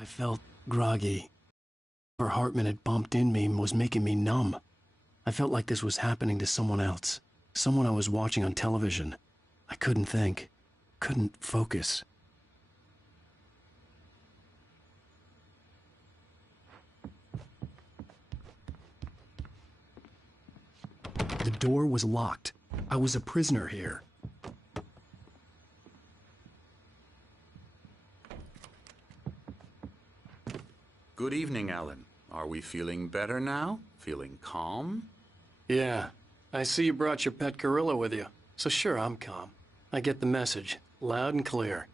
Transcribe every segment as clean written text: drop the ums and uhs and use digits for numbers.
I felt groggy. Whatever Hartman had bumped in me was making me numb. I felt like this was happening to someone else. Someone I was watching on television. I couldn't think. Couldn't focus. The door was locked. I was a prisoner here. Good evening, Alan. Are we feeling better now? Feeling calm? Yeah. I see you brought your pet gorilla with you. So sure, I'm calm. I get the message. Loud and clear.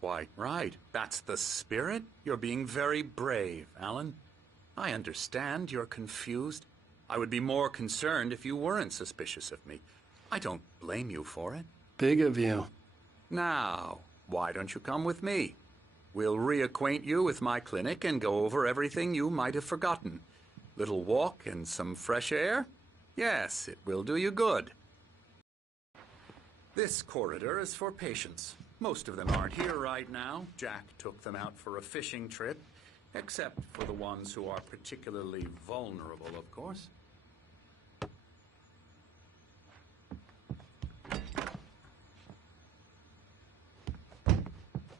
Why, right. That's the spirit. You're being very brave, Alan. I understand you're confused. I would be more concerned if you weren't suspicious of me. I don't blame you for it. Big of you. Now, why don't you come with me? We'll reacquaint you with my clinic and go over everything you might have forgotten. Little walk and some fresh air? Yes, it will do you good. This corridor is for patients. Most of them aren't here right now. Jack took them out for a fishing trip, except for the ones who are particularly vulnerable, of course.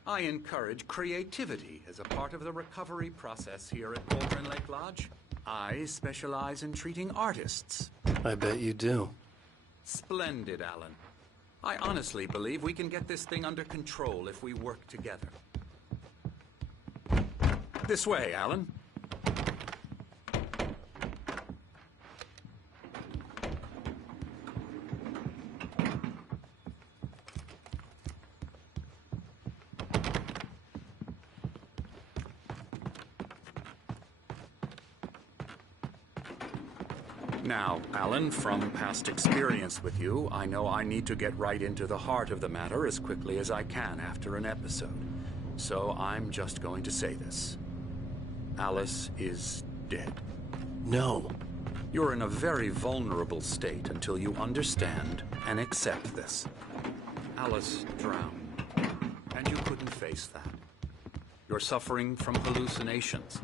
I encourage creativity as a part of the recovery process here at Cauldron Lake Lodge. I specialize in treating artists. I bet you do. Splendid, Alan. I honestly believe we can get this thing under control if we work together. This way, Alan. Now, Alan, from past experience with you, I know I need to get right into the heart of the matter as quickly as I can after an episode. So I'm just going to say this. Alice is dead. No. You're in a very vulnerable state until you understand and accept this. Alice drowned, and you couldn't face that. You're suffering from hallucinations,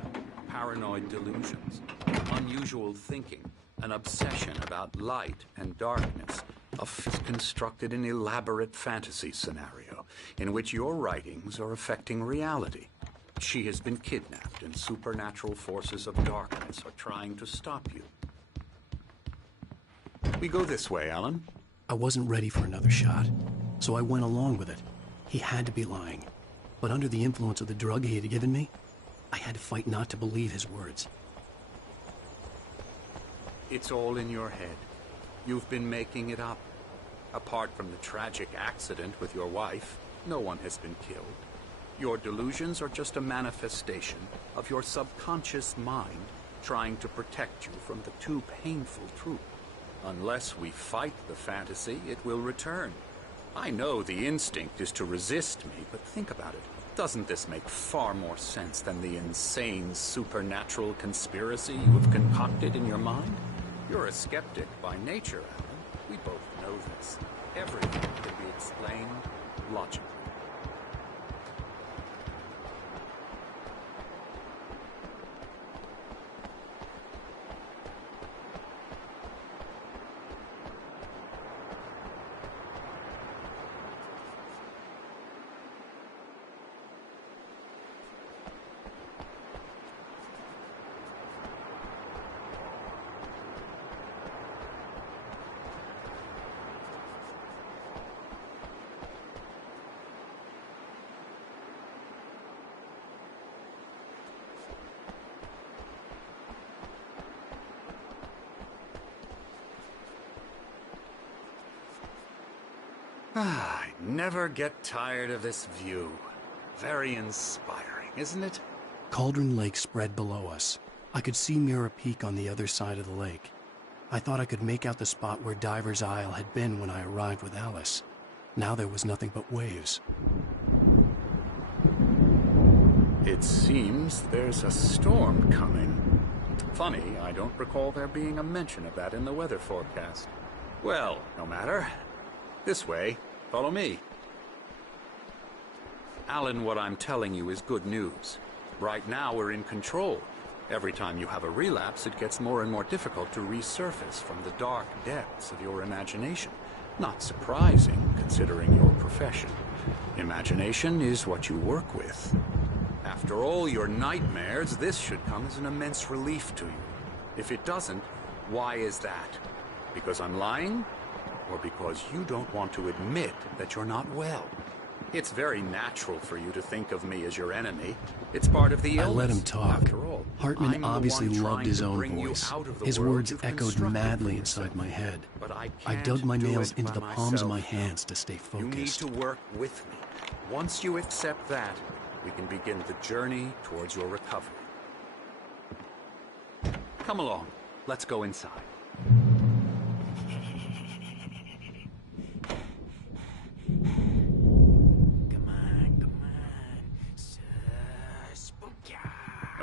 paranoid delusions, unusual thinking, an obsession about light and darkness, constructed an elaborate fantasy scenario in which your writings are affecting reality. She has been kidnapped and supernatural forces of darkness are trying to stop you. We go this way, Alan. I wasn't ready for another shot, so I went along with it. He had to be lying. But under the influence of the drug he had given me, I had to fight not to believe his words. It's all in your head. You've been making it up. Apart from the tragic accident with your wife, no one has been killed. Your delusions are just a manifestation of your subconscious mind trying to protect you from the too painful truth. Unless we fight the fantasy, it will return. I know the instinct is to resist me, but think about it. Doesn't this make far more sense than the insane supernatural conspiracy you have concocted in your mind? You're a skeptic by nature, Alan. We both know this. Everything can be explained logically. I never get tired of this view. Very inspiring, isn't it? Cauldron Lake spread below us. I could see Mirror Peak on the other side of the lake. I thought I could make out the spot where Diver's Isle had been when I arrived with Alice. Now there was nothing but waves. It seems there's a storm coming. Funny, I don't recall there being a mention of that in the weather forecast. Well, no matter. This way. Follow me. Alan, what I'm telling you is good news. Right now, we're in control. Every time you have a relapse, it gets more and more difficult to resurface from the dark depths of your imagination. Not surprising, considering your profession. Imagination is what you work with. After all your nightmares, this should come as an immense relief to you. If it doesn't, why is that? Because I'm lying? Or because you don't want to admit that you're not well? It's very natural for you to think of me as your enemy. It's part of the illness. I let him talk. After all, Hartman obviously loved his own voice. His words echoed madly inside my head. But I dug my nails into the palms of my hands to stay focused. You need to work with me. Once you accept that, we can begin the journey towards your recovery. Come along. Let's go inside.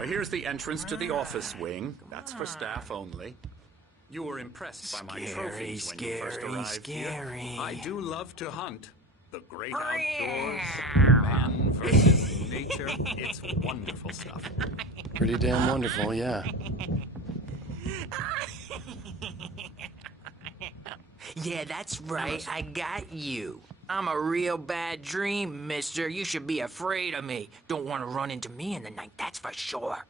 Here's the entrance to the office wing. That's for staff only. You were impressed by my trophies when you first arrived here. I do love to hunt. The great outdoors, man versus nature. It's wonderful stuff. Pretty damn wonderful, yeah. Yeah, that's right. I got you. I'm a real bad dream, mister. You should be afraid of me. Don't want to run into me in the night, that's for sure.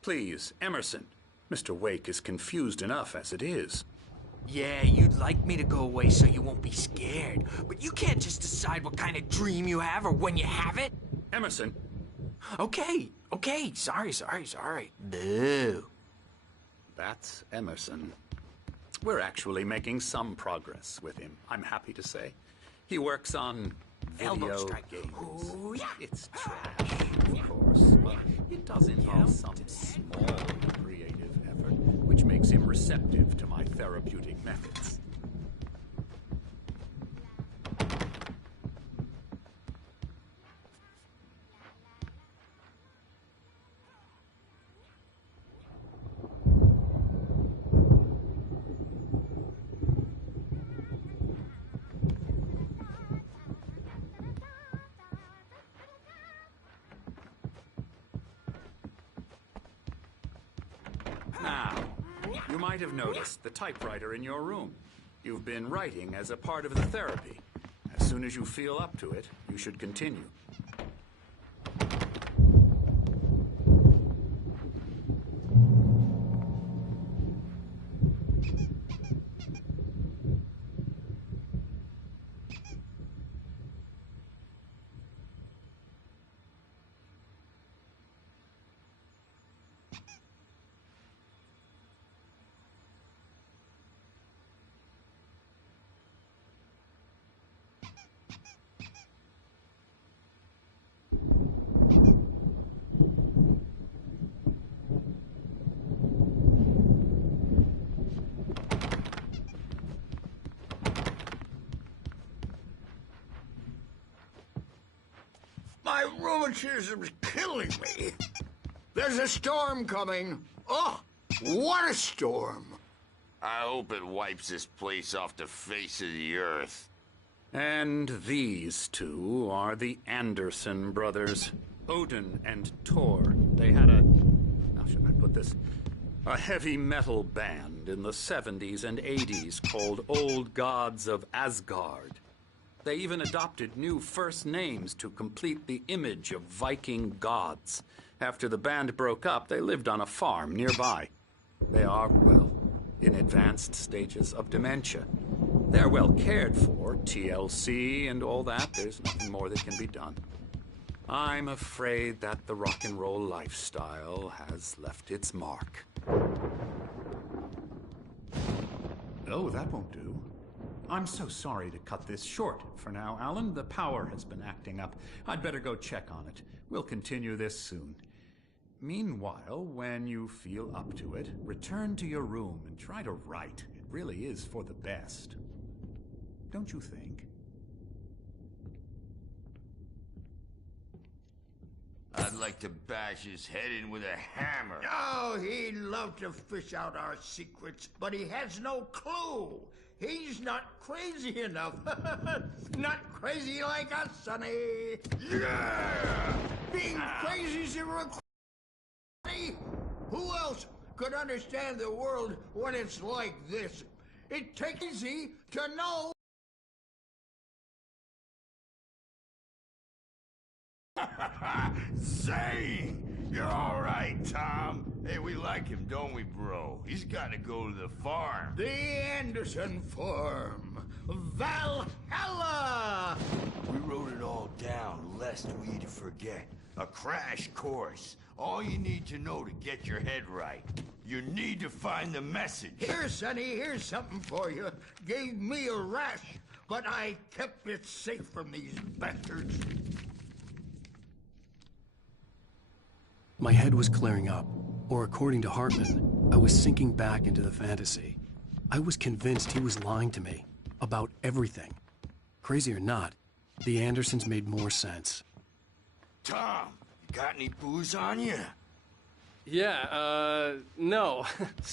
Please, Emerson. Mr. Wake is confused enough as it is. Yeah, you'd like me to go away so you won't be scared. But you can't just decide what kind of dream you have or when you have it. Emerson. Okay. Sorry. Boo. That's Emerson. We're actually making some progress with him, I'm happy to say. He works on video games. Ooh, yeah. It's trash, of course, but it does involve some small creative effort, which makes him receptive to my therapeutic methods. Now, you might have noticed the typewriter in your room. You've been writing as a part of the therapy. As soon as you feel up to it, you should continue. My rheumatism's killing me. There's a storm coming. Oh, what a storm. I hope it wipes this place off the face of the earth. And these two are the Anderson brothers. Odin and Thor. They had how should I put this? A heavy metal band in the 70s and 80s called Old Gods of Asgard. They even adopted new first names to complete the image of Viking gods. After the band broke up, they lived on a farm nearby. They are, well, in advanced stages of dementia. They're well cared for, TLC and all that. There's nothing more that can be done. I'm afraid that the rock and roll lifestyle has left its mark. Oh, that won't do. I'm so sorry to cut this short for now, Alan. The power has been acting up. I'd better go check on it. We'll continue this soon. Meanwhile, when you feel up to it, return to your room and try to write. It really is for the best. Don't you think? I'd like to bash his head in with a hammer. Oh, he'd love to fish out our secrets, but he has no clue. He's not crazy enough. Not crazy like us, Sonny. Yeah! Being crazy's a requirement. Who else could understand the world when it's like this? It takes easy to know. Zane! You're all right, Tom. Hey, we like him, don't we, bro? He's got to go to the farm. The Anderson farm. Valhalla! We wrote it all down, lest we forget. A crash course. All you need to know to get your head right. You need to find the message. Here, Sonny, here's something for you. Gave me a rash, but I kept it safe from these bastards. My head was clearing up, or according to Hartman, I was sinking back into the fantasy. I was convinced he was lying to me about everything. Crazy or not, the Andersons made more sense. Tom, you got any booze on you? Yeah, no.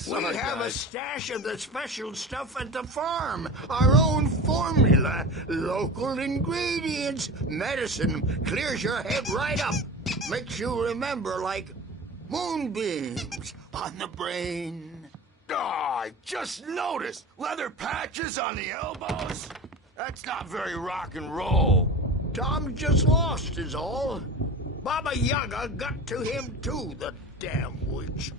We have a stash of the special stuff at the farm. Our own formula. Local ingredients. Medicine clears your head right up. Makes you remember like moonbeams on the brain. Oh, I just noticed. Leather patches on the elbows? That's not very rock and roll. Tom just lost is all. Baba Yaga got to him too, the damn witch.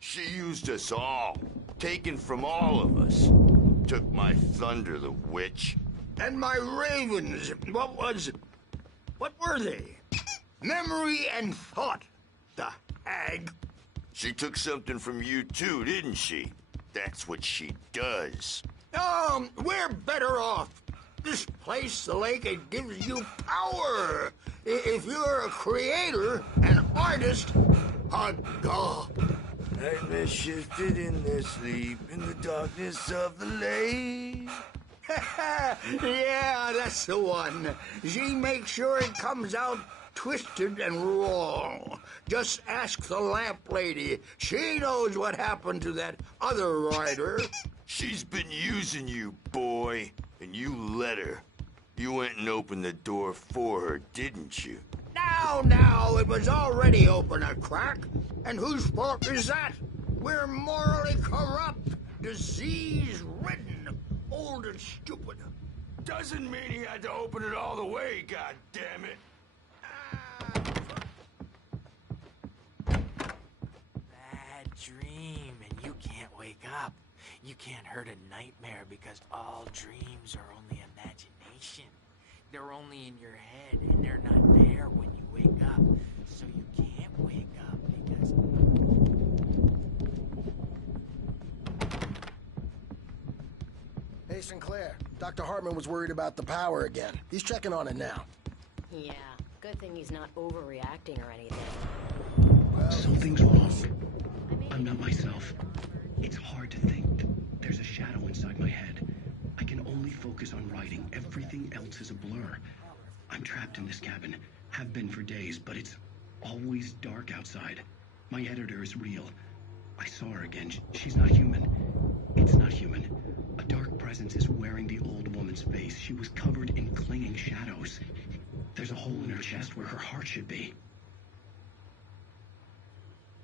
She used us all. Taken from all of us. Took my thunder, the witch. And my ravens, what were they? Memory and thought, the hag. She took something from you too, didn't she? That's what she does. We're better off. This place, the lake, it gives you power. If you're a creator, an artist, a god. Nightmare shifted in their sleep in the darkness of the lake. Yeah, that's the one. She makes sure it comes out twisted and wrong. Just ask the lamp lady. She knows what happened to that other rider. She's been using you, boy, and you let her. You went and opened the door for her, didn't you? Now, it was already open a crack. And whose fault is that? We're morally corrupt, disease-ridden, old and stupid. Doesn't mean he had to open it all the way, goddammit. Bad dream, and you can't wake up. You can't hurt a nightmare because all dreams are only imagination. They're only in your head, and they're not there when you wake up. So you can't wake up because... Hey, Sinclair. Dr. Hartman was worried about the power again. He's checking on it now. Yeah, good thing he's not overreacting or anything. Something's wrong. I'm not myself. It's hard to think. There's a shadow inside my head. I can only focus on writing. Everything else is a blur. I'm trapped in this cabin. Have been for days, but it's always dark outside. My editor is real. I saw her again. She's not human. It's not human. A dark presence is wearing the old woman's face. She was covered in clinging shadows. There's a hole in her chest where her heart should be.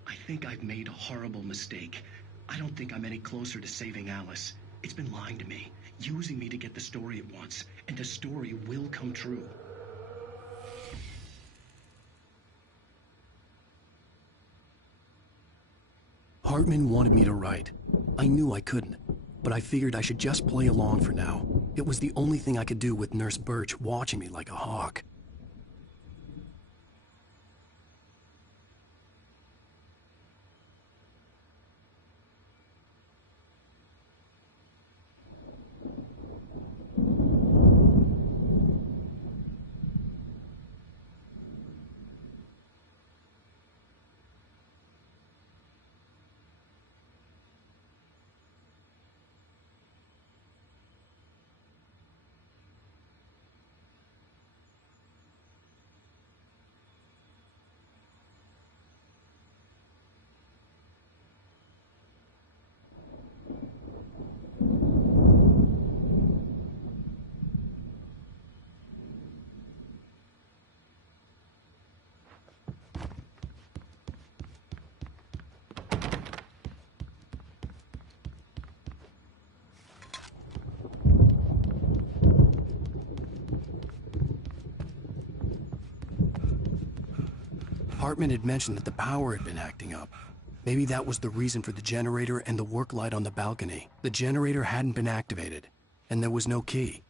I think I've made a horrible mistake. I don't think I'm any closer to saving Alice. It's been lying to me, using me to get the story it wants, and the story will come true. Hartman wanted me to write. I knew I couldn't, but I figured I should just play along for now. It was the only thing I could do with Nurse Birch watching me like a hawk. Hartman had mentioned that the power had been acting up. Maybe that was the reason for the generator and the work light on the balcony. The generator hadn't been activated, and there was no key.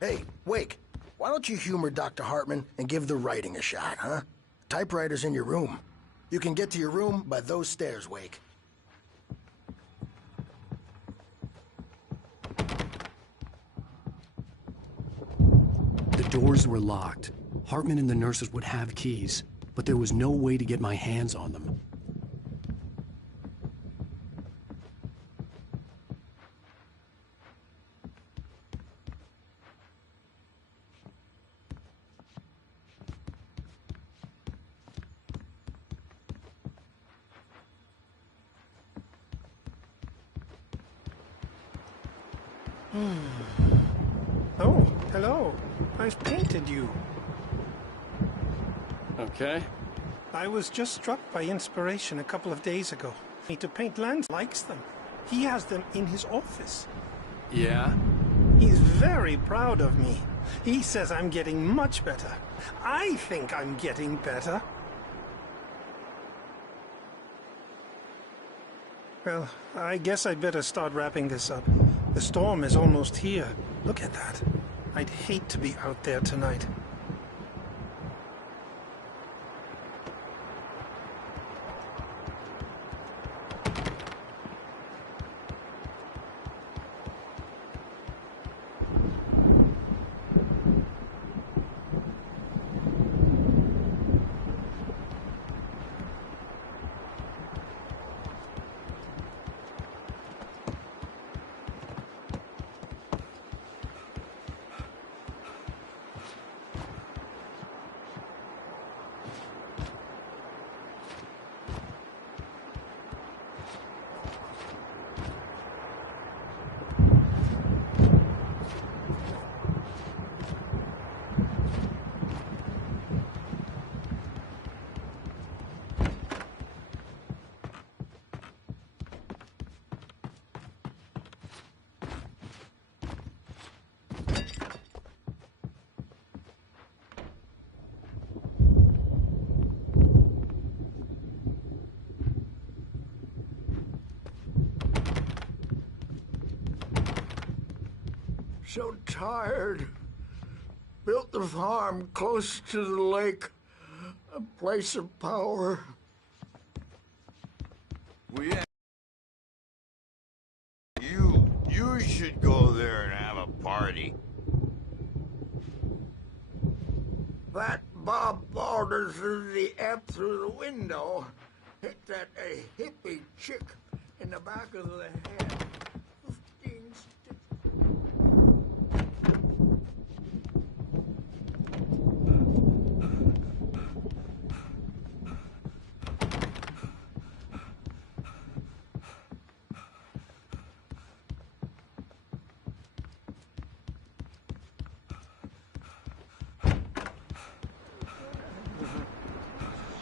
Hey, Wake, why don't you humor Dr. Hartman and give the writing a shot, huh? Typewriter's in your room. You can get to your room by those stairs, Wake. The doors were locked. Hartman and the nurses would have keys, but there was no way to get my hands on them. Oh, hello. I've painted you. Okay. I was just struck by inspiration a couple of days ago. To paint lands likes them. He has them in his office. Yeah? He's very proud of me. He says I'm getting much better. I think I'm getting better. Well, I guess I'd better start wrapping this up. The storm is almost here. Look at that. I'd hate to be out there tonight. So tired. Built the farm close to the lake. A place of power. You should go there and have a party. That Bob Balders threw the F through the window. Hit that hippie chick in the back of the head. 15 stitches.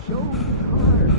So tired.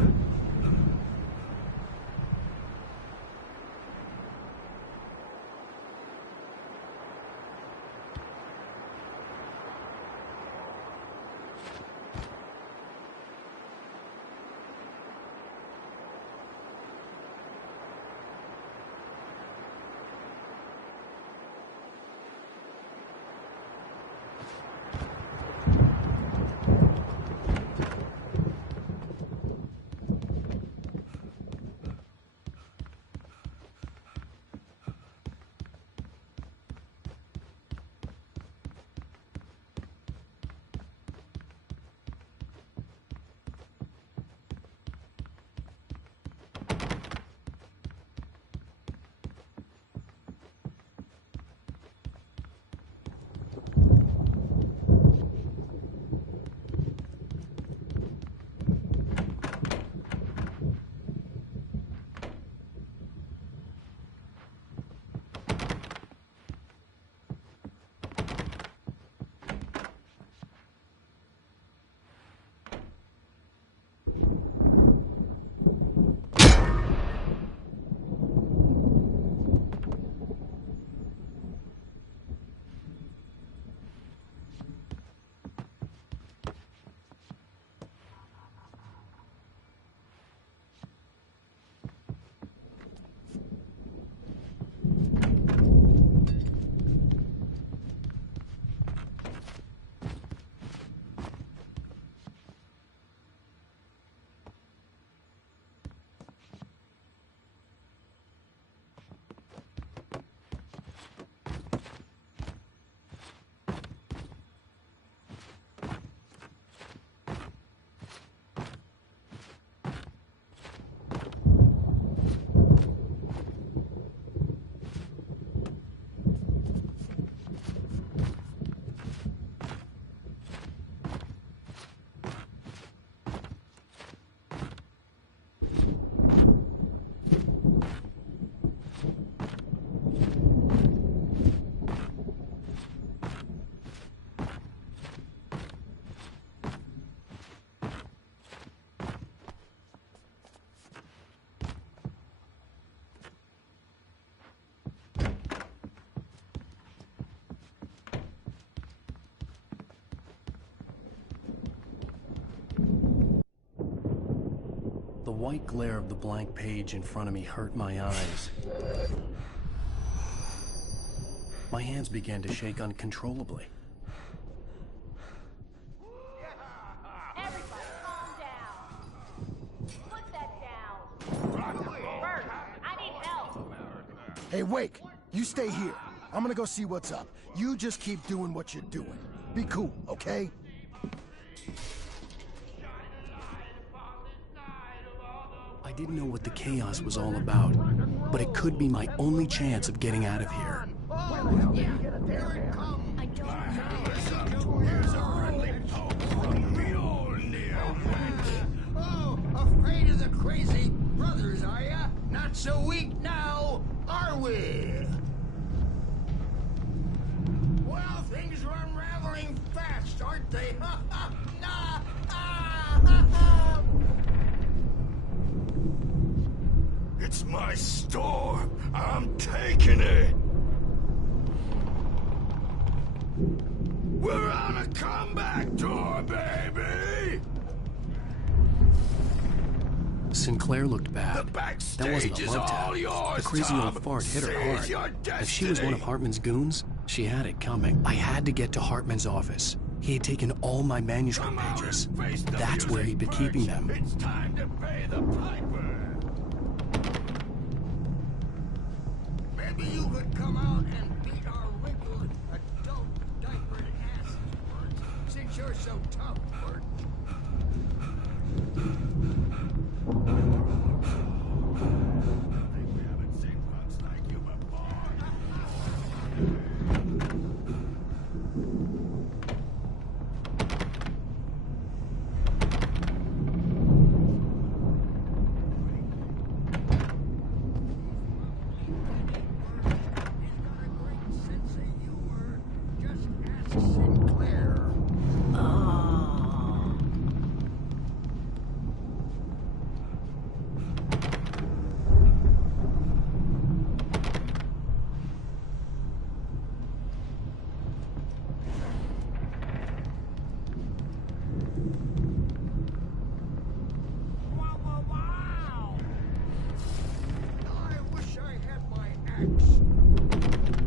white glare of the blank page in front of me hurt my eyes. My hands began to shake uncontrollably. Everybody, calm down. Put that down. Bert, I need help. Hey, Wake, you stay here. I'm gonna go see what's up. You just keep doing what you're doing. Be cool, okay? I didn't know what the chaos was all about, but it could be my only chance of getting out of here. Oh, afraid of the crazy brothers, are ya? Not so weak now, are we? Well, things are unraveling fast, aren't they? It's my store. I'm taking it. We're on a comeback tour, baby! Sinclair looked bad. The backstage That wasn't a is love tap. all yours, The crazy Tom. old fart hit her Seize your hard. If she was one of destiny. Hartman's goons, she had it coming. I had to get to Hartman's office. He had taken all my manuscript Come out pages. and face the That's where he'd been music, keeping Birch. them. It's time to pay the piper. Maybe you could come out and beat our wrinkled, adult, diapered asses, Bert, since you're so tough, Bert. We haven't seen punks like you before. I wish I had my axe.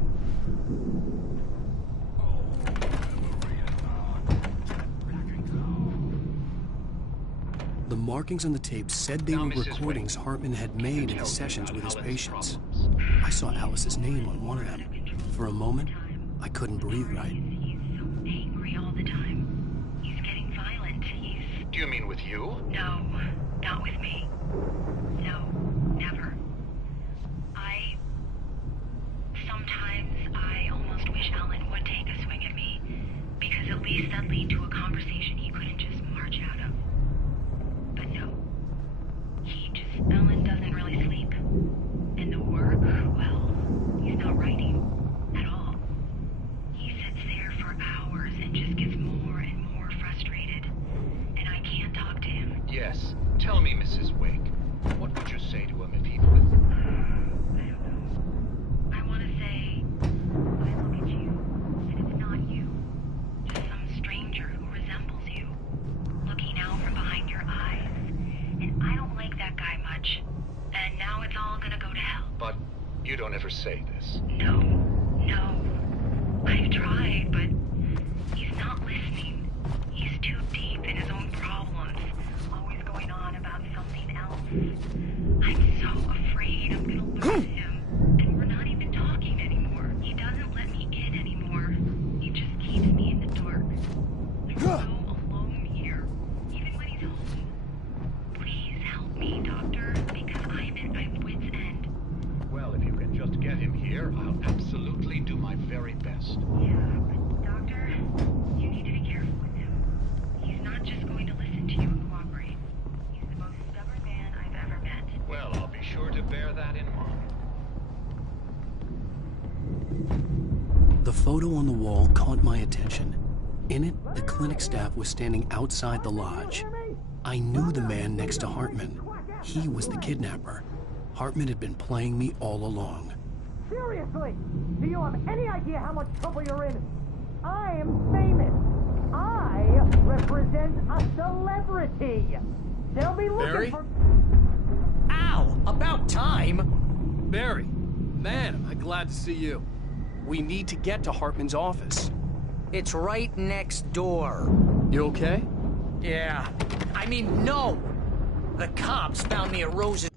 The markings on the tape said they Now, were Mrs. recordings Wake, Hartman had made in his sessions with his patients. I saw Alice's name on one of them. For a moment, I couldn't breathe right. He's so angry all the time. He's getting violent. Do you mean with you? No, not with me. No, never. Sometimes I almost wish Alan would take a swing at me, because at least that'd lead to a conversation he couldn't just march out of. But no. Alan doesn't really sleep. And the work, well, he's not writing at all. He sits there for hours and just gets more and more frustrated. And I can't talk to him. Yes. Tell me, Mrs. Wake. What would you say to him if he... I don't know. I want to say, I look at you, and it's not you. Just some stranger who resembles you. Looking out from behind your eyes. And I don't like that guy much. And now it's all gonna go to hell. But you don't ever say this. No. I've tried, but he's not listening. He's too deep in his own problems. Always going on about something else. I'm so afraid I'm gonna lose him. And we're not even talking anymore. He doesn't let me in anymore. He just keeps me in the dark. I'm so alone here, even when he's home. Please help me, Doctor, because I'm at my wit's end. Well, if you can just get him here, I'll absolutely do my very best. Yeah, Doctor, you need to be careful with him. He's not just going to listen to you and cooperate. He's the most stubborn man I've ever met. Well, I'll be sure to bear that in mind. The photo on the wall caught my attention. In it, the clinic staff was standing outside the lodge. I knew the man next to Hartman. He was the kidnapper. Hartman had been playing me all along. Seriously, do you have any idea how much trouble you're in? I am famous. I represent a celebrity. They'll be looking Barry? for... About time! Barry, man, am I glad to see you. We need to get to Hartman's office. It's right next door. You okay? Yeah. I mean, no! The cops found me at Rose's.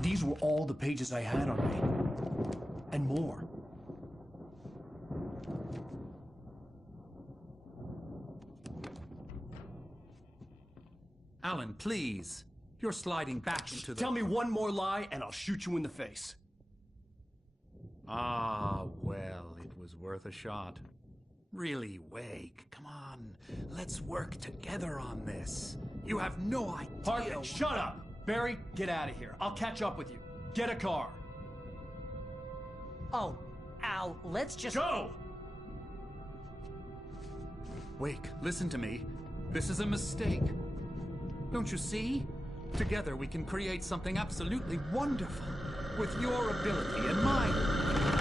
These were all the pages I had on me. And more. Alan, please. You're sliding back into the... Tell me one more lie and I'll shoot you in the face. Ah, well, it was worth a shot. Really, Wake, come on. Let's work together on this. You have no idea... Hartman, shut up! Barry, get out of here. I'll catch up with you. Get a car. Oh, Al, let's just... Go! Wake, listen to me. This is a mistake. Don't you see? Together we can create something absolutely wonderful. With your ability and mine.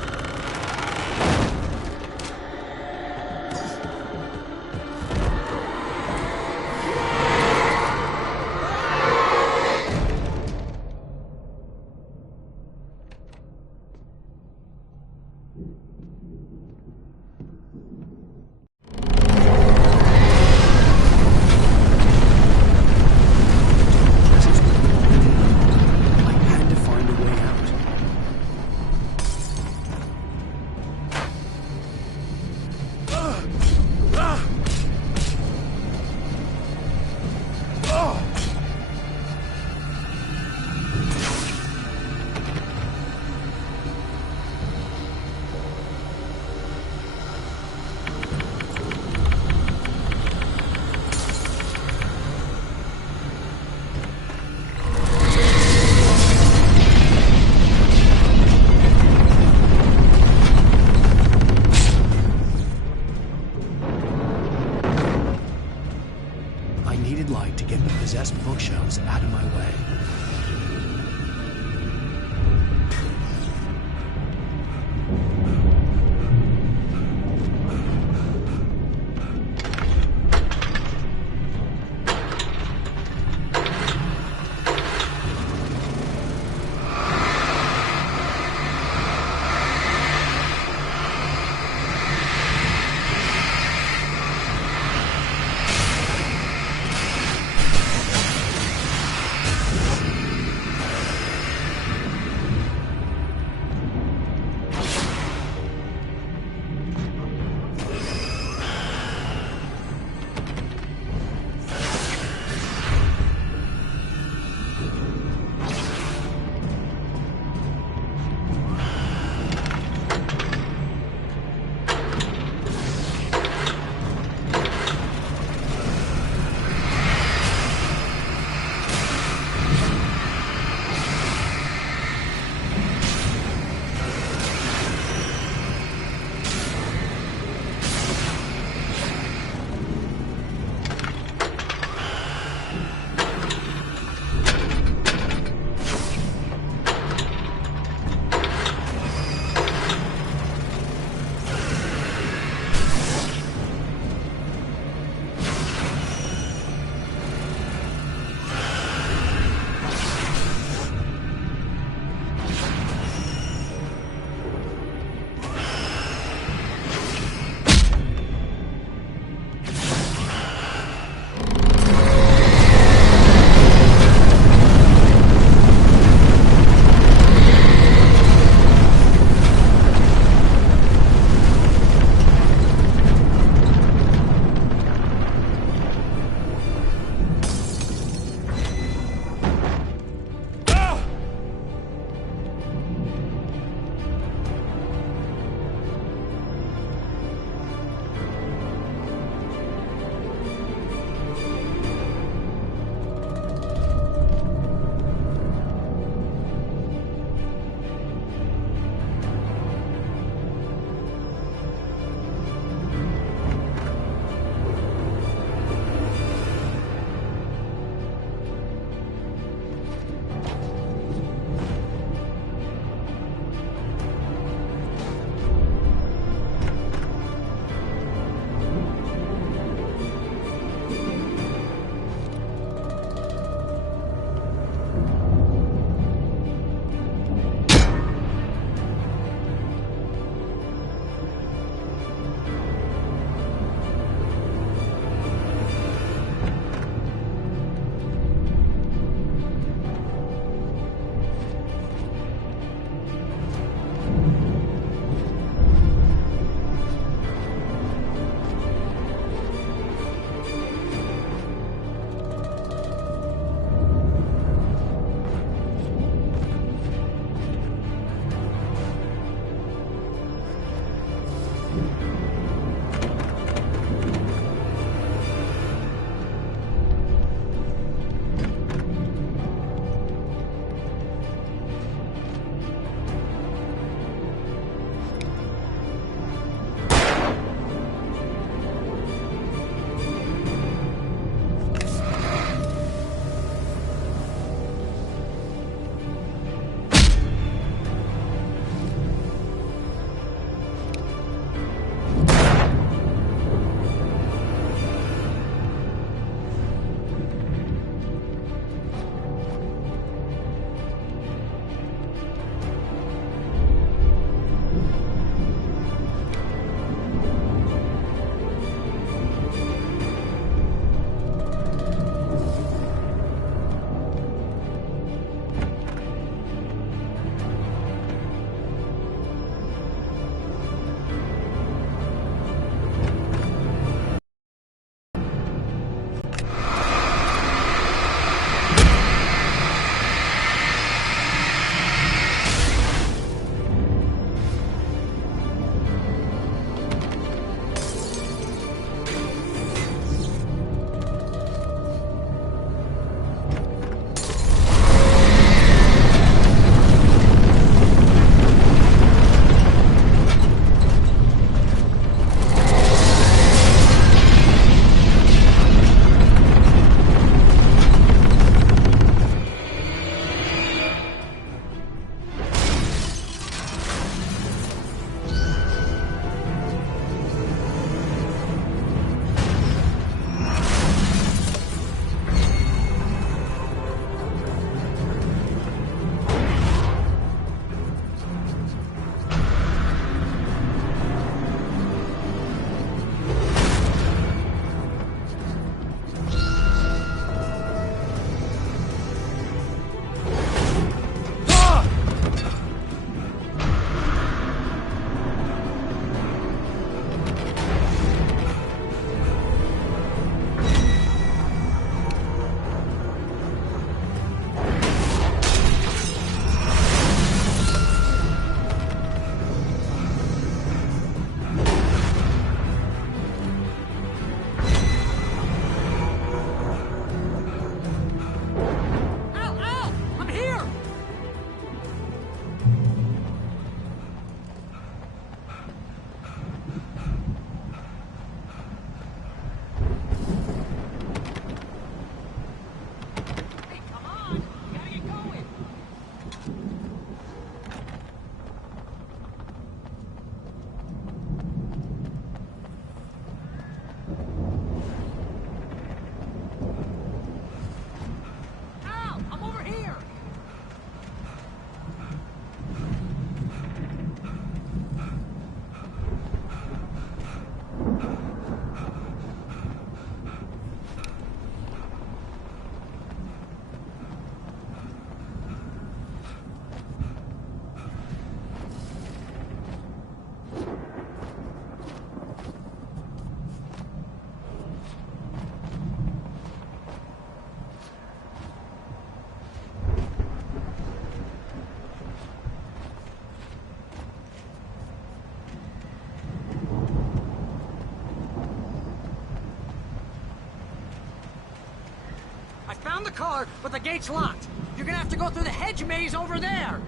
car, but the gate's locked. You're gonna have to go through the hedge maze over there.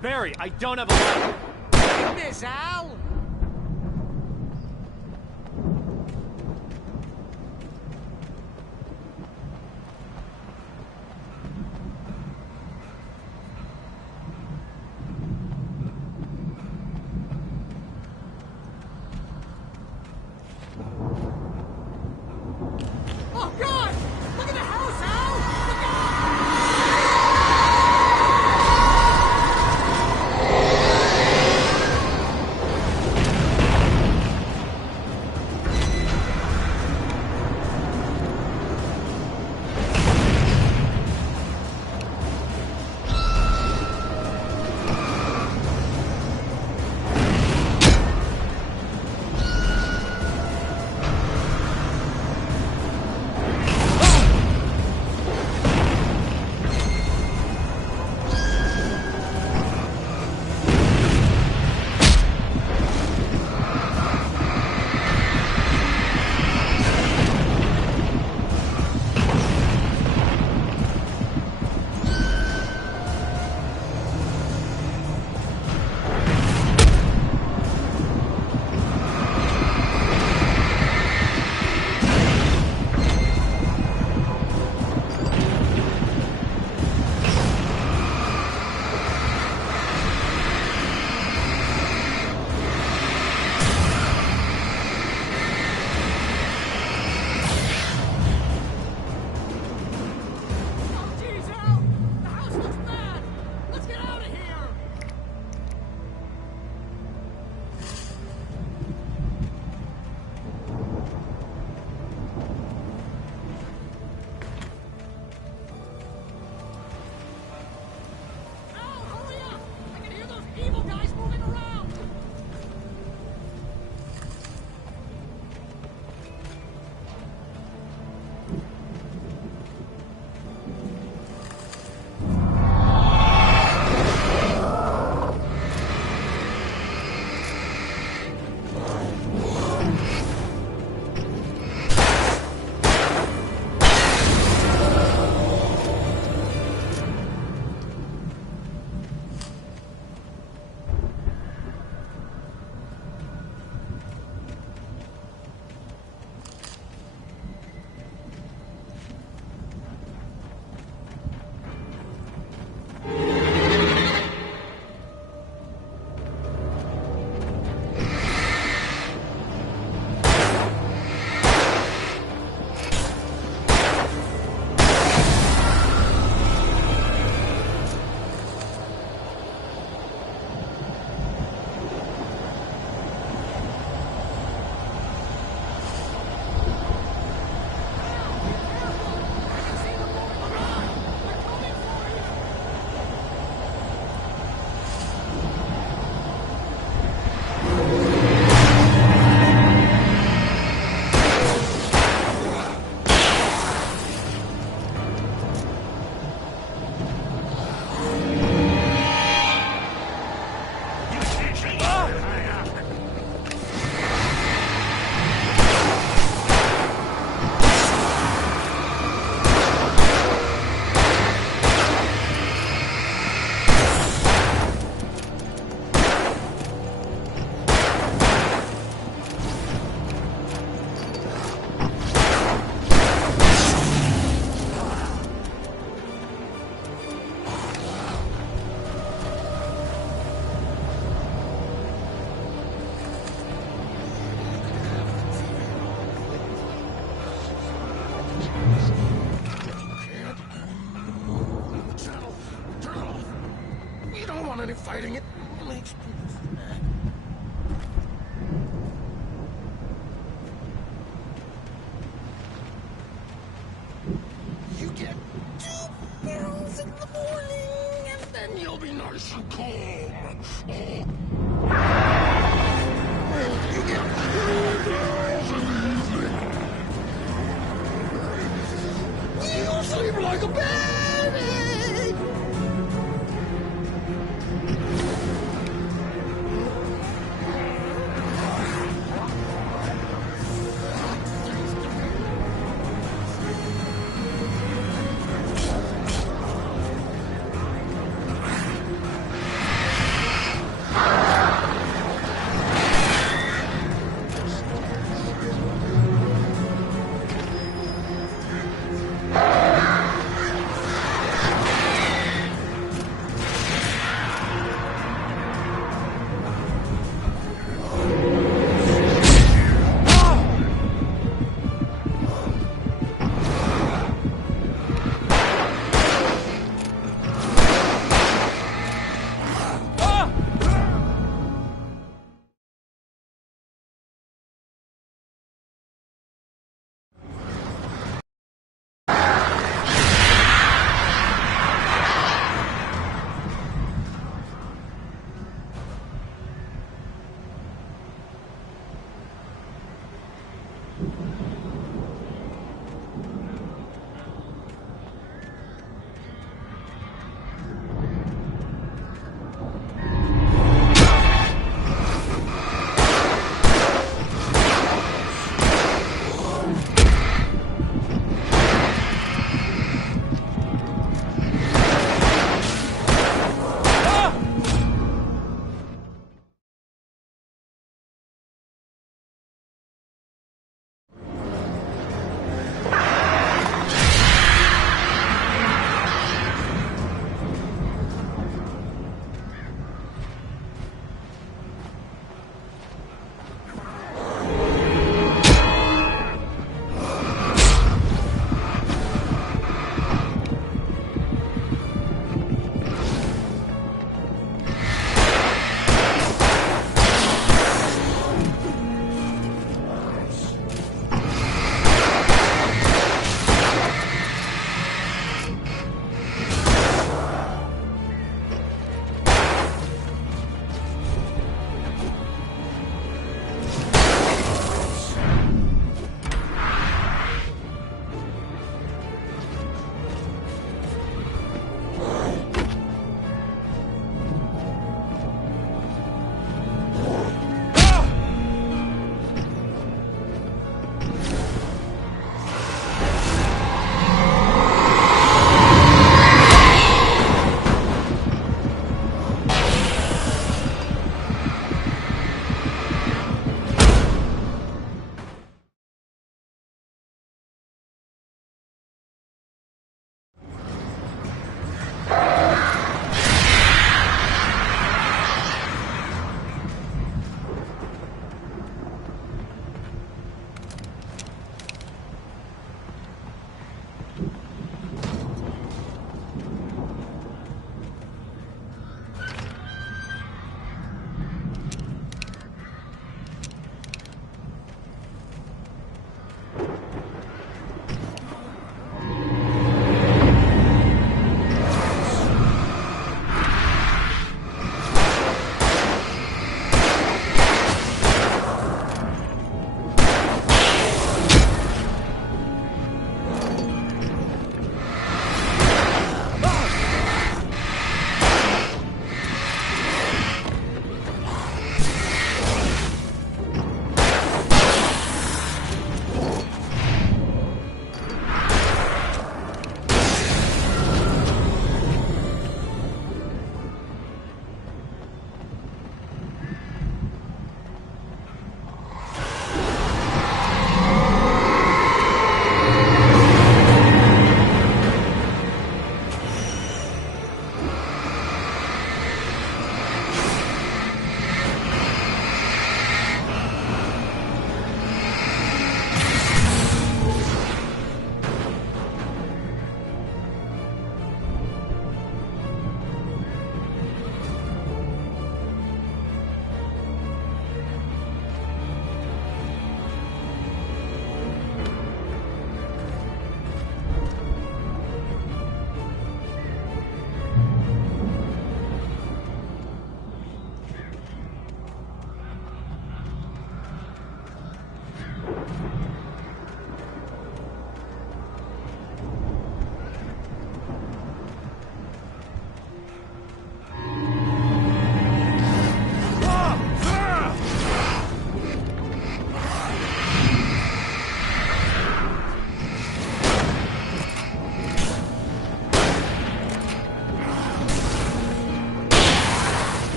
Barry, I don't have a light. Take this, Al. Oh, God! Look at the house, Al! Look any fighting. It makes people mad. You get 2 pills in the morning, and then you'll be nice and calm. You get 2 pills in the evening. You'll sleep like a baby.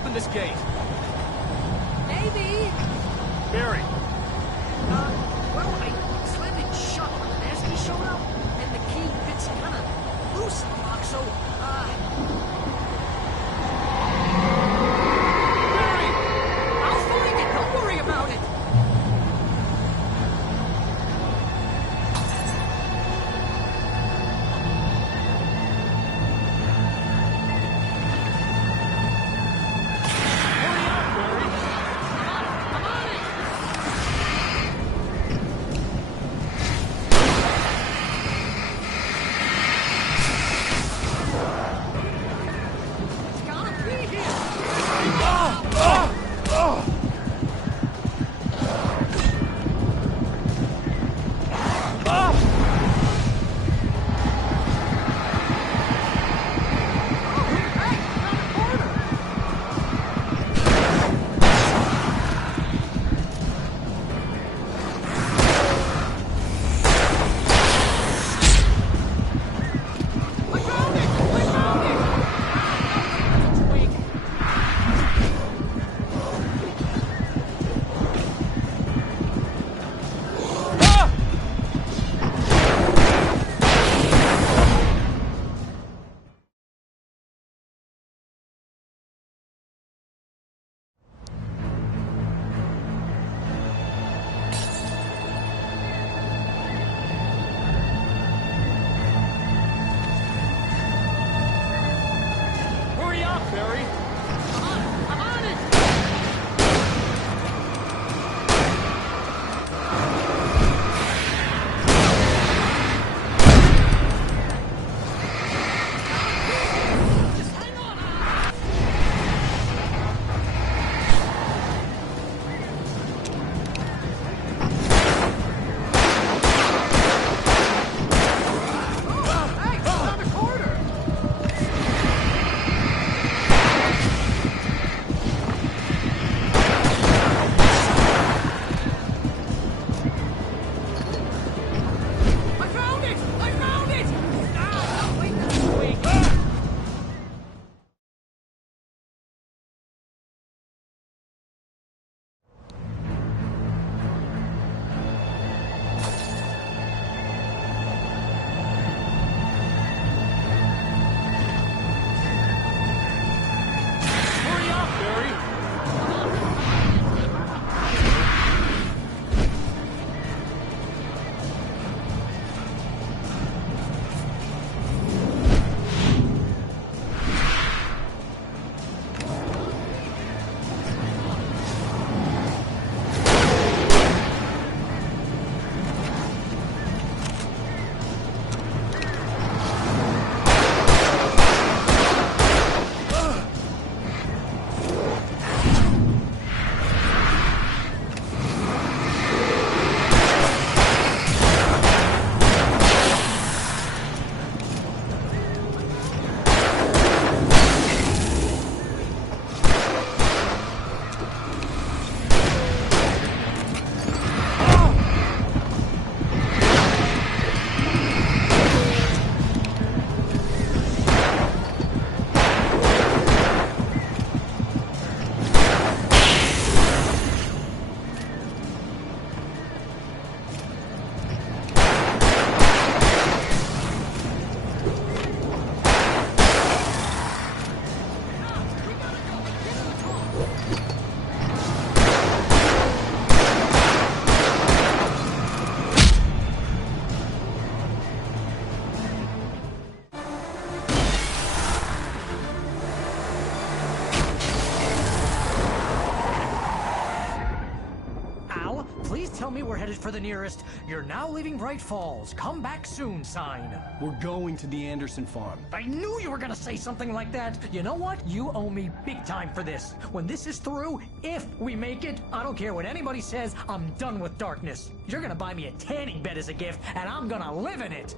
open this gate. Maybe. Barry. Well, I slammed it shut when the nasty showed up, and the key fits kind of loose in the lock, so, Barry! I'll find it, don't worry about it! tell me we're headed for the nearest "You're now leaving Bright Falls. Come back soon" sign. We're going to the Anderson farm. I knew you were gonna say something like that. You know what? You owe me big time for this. When this is through, if we make it, I don't care what anybody says, I'm done with darkness. You're gonna buy me a tanning bed as a gift, and I'm gonna live in it.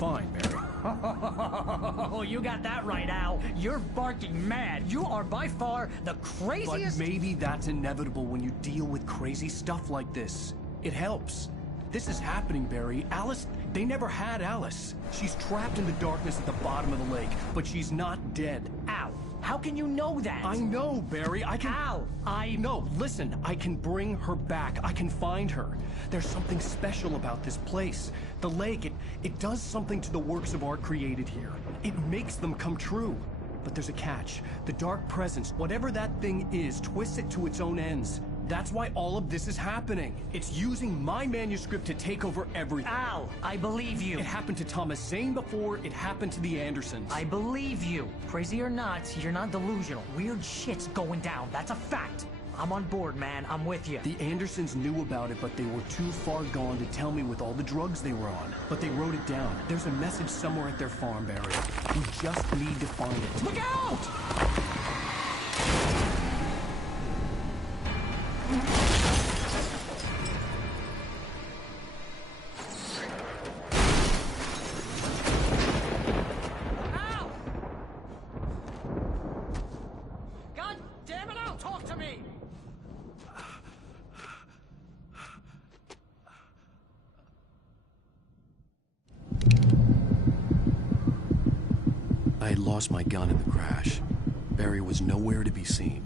fine, Barry. Oh, you got that right, Al. You're barking mad. You are by far the craziest... But maybe that's inevitable when you deal with crazy stuff like this. It helps. This is happening, Barry. Alice, they never had Alice. She's trapped in the darkness at the bottom of the lake, but she's not dead. Al, how can you know that? I know, Barry. I can... Al, No, listen. I can bring her back. I can find her. There's something special about this place. The lake, it does something to the works of art created here. It makes them come true. But there's a catch. The dark presence, whatever that thing is, twists it to its own ends. That's why all of this is happening. It's using my manuscript to take over everything. Al, I believe you. It happened to Thomas Zane before, it happened to the Andersons. I believe you. Crazy or not, you're not delusional. Weird shit's going down. That's a fact. I'm on board, man. I'm with you. The Andersons knew about it, but they were too far gone to tell me with all the drugs they were on. But they wrote it down. There's a message somewhere at their farm, Barry. We just need to find it. Look out! Al! God damn it, Al, talk to me! I had lost my gun in the crash. Barry was nowhere to be seen.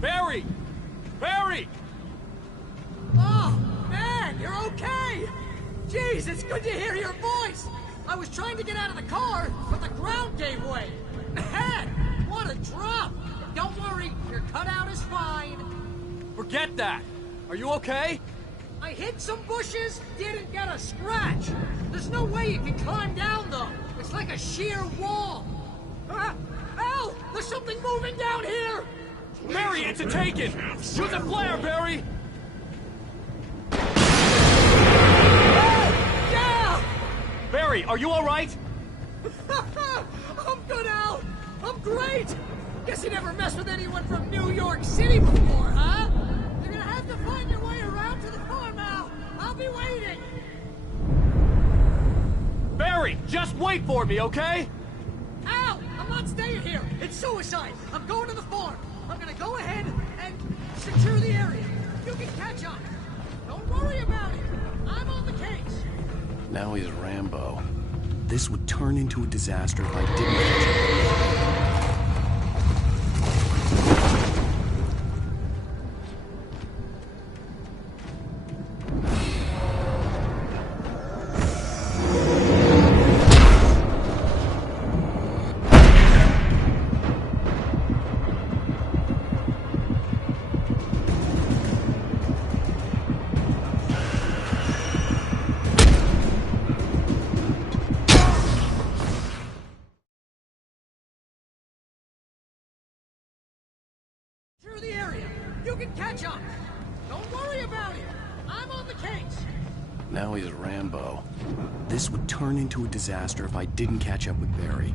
Barry! Barry! Oh, man, you're okay! Jeez, it's good to hear your voice! I was trying to get out of the car, but the ground gave way. Man, what a drop! Don't worry, your cutout is fine. Forget that! Are you okay? I hit some bushes, didn't get a scratch. There's no way you can climb down, though. It's like a sheer wall. Al, there's something moving down here! Barry, it's a Taken! Shoot the flare, Barry! Yeah! Barry, are you alright? I'm good, Al! I'm great! Guess you never messed with anyone from New York City before, huh? You're gonna have to find your way around to the farm, Al. I'll be waiting! Barry, just wait for me, okay? Al, I'm not staying here. It's suicide. I'm going to the farm. I'm gonna go ahead and secure the area. You can catch up. Don't worry about it. I'm on the case. Now he's Rambo. This would turn into a disaster if I didn't catch him. Through the area. You can catch up. Don't worry about it. I'm on the case. Now he's Rambo. This would turn into a disaster if I didn't catch up with Barry.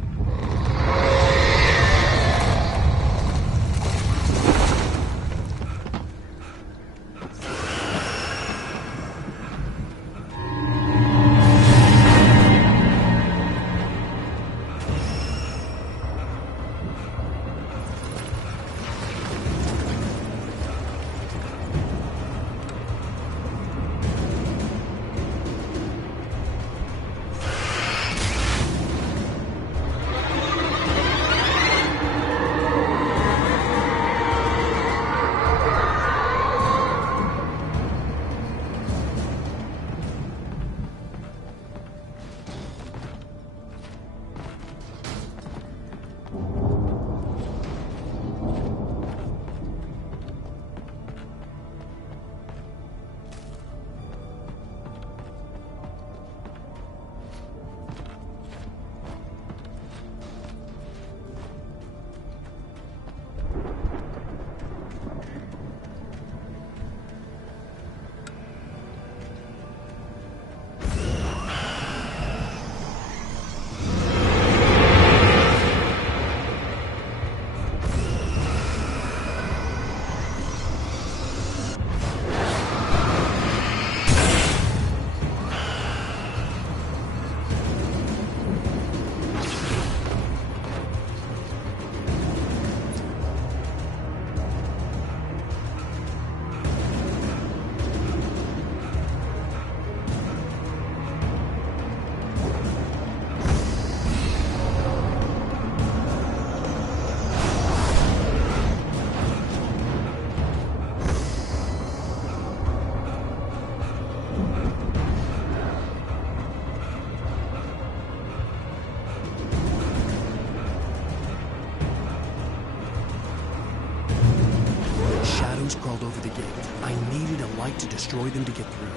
things crawled over the gate. I needed a light to destroy them to get through.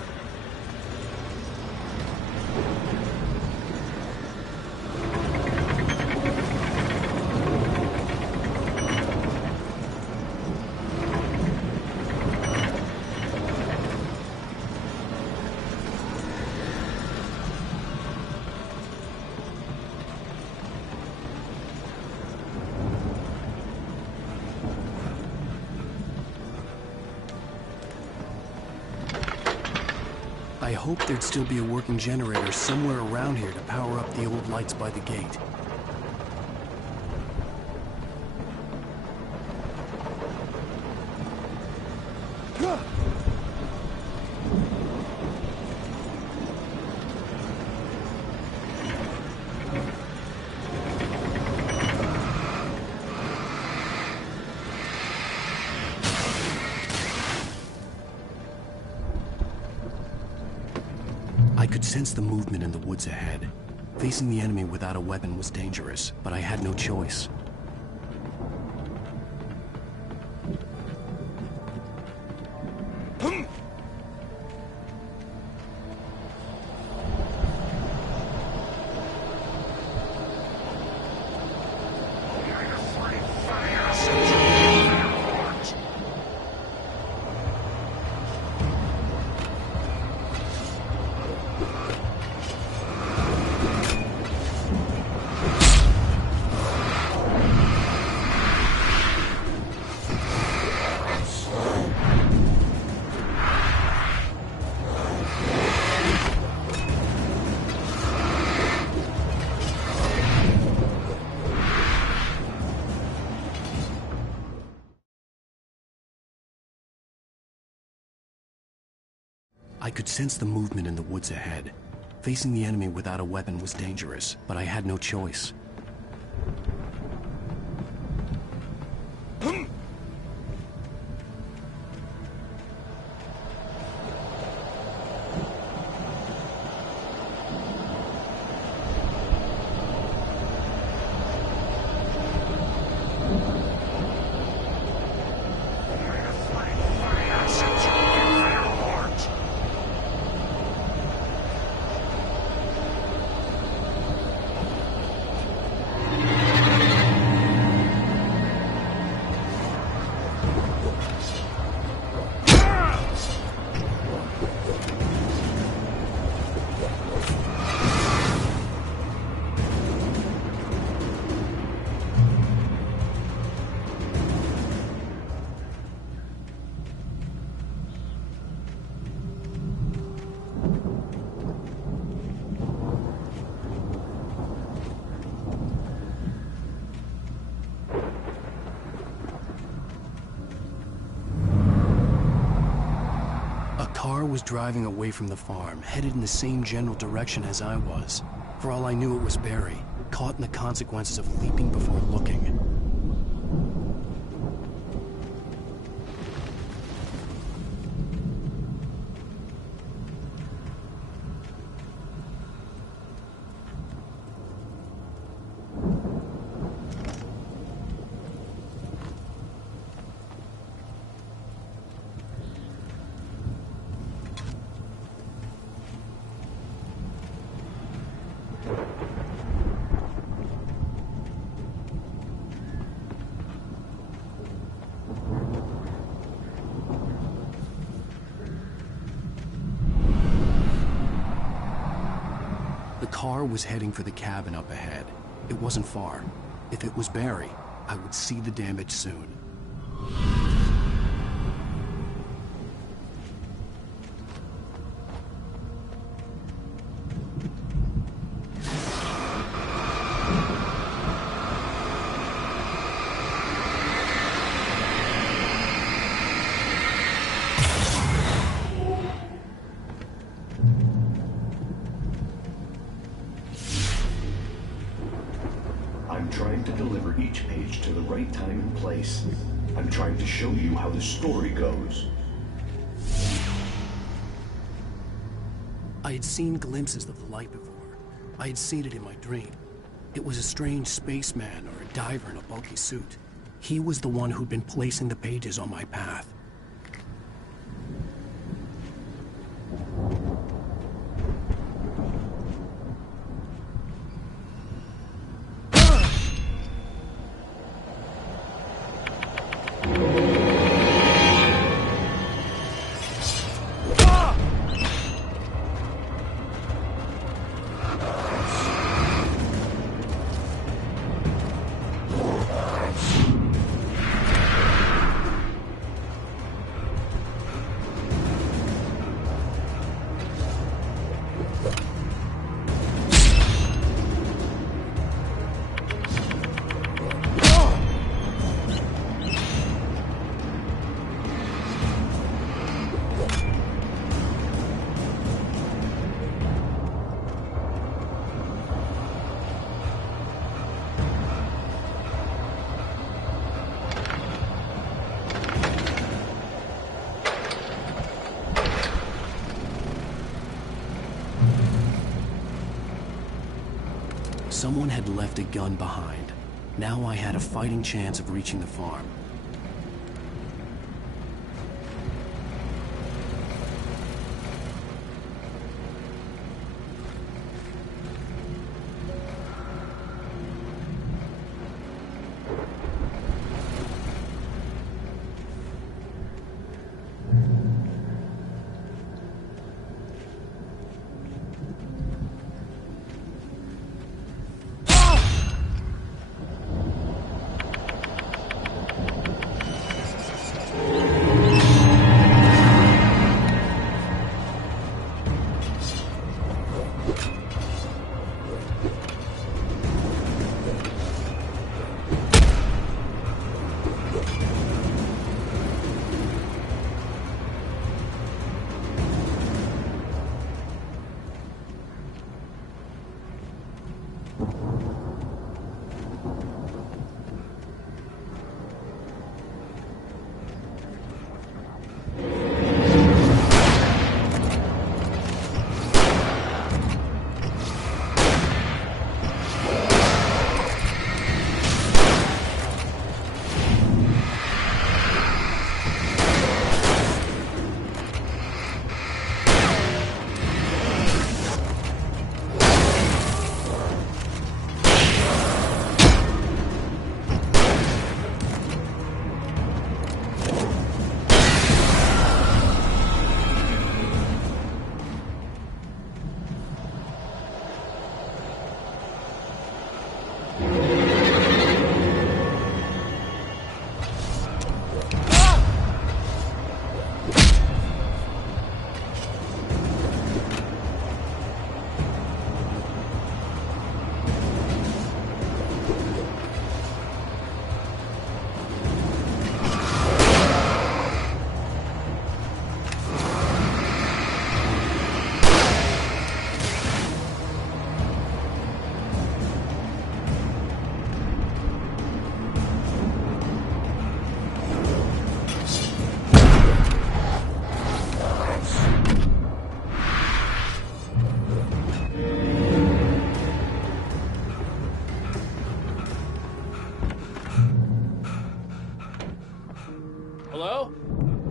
I hoped there'd still be a working generator somewhere around here to power up the old lights by the gate. I could sense the movement in the woods ahead. Facing the enemy without a weapon was dangerous, but I had no choice. I could sense the movement in the woods ahead. Facing the enemy without a weapon was dangerous, but I had no choice. Was driving away from the farm, headed in the same general direction as I was. For all I knew, it was Barry, caught in the consequences of leaping before looking. The car was heading for the cabin up ahead. It wasn't far. If it was Barry, I would see the damage soon. I'm trying to deliver each page to the right time and place. I'm trying to show you how the story goes. I had seen glimpses of the light before. I had seen it in my dream. It was a strange spaceman or a diver in a bulky suit. He was the one who'd been placing the pages on my path. Someone had left a gun behind. Now I had a fighting chance of reaching the farm.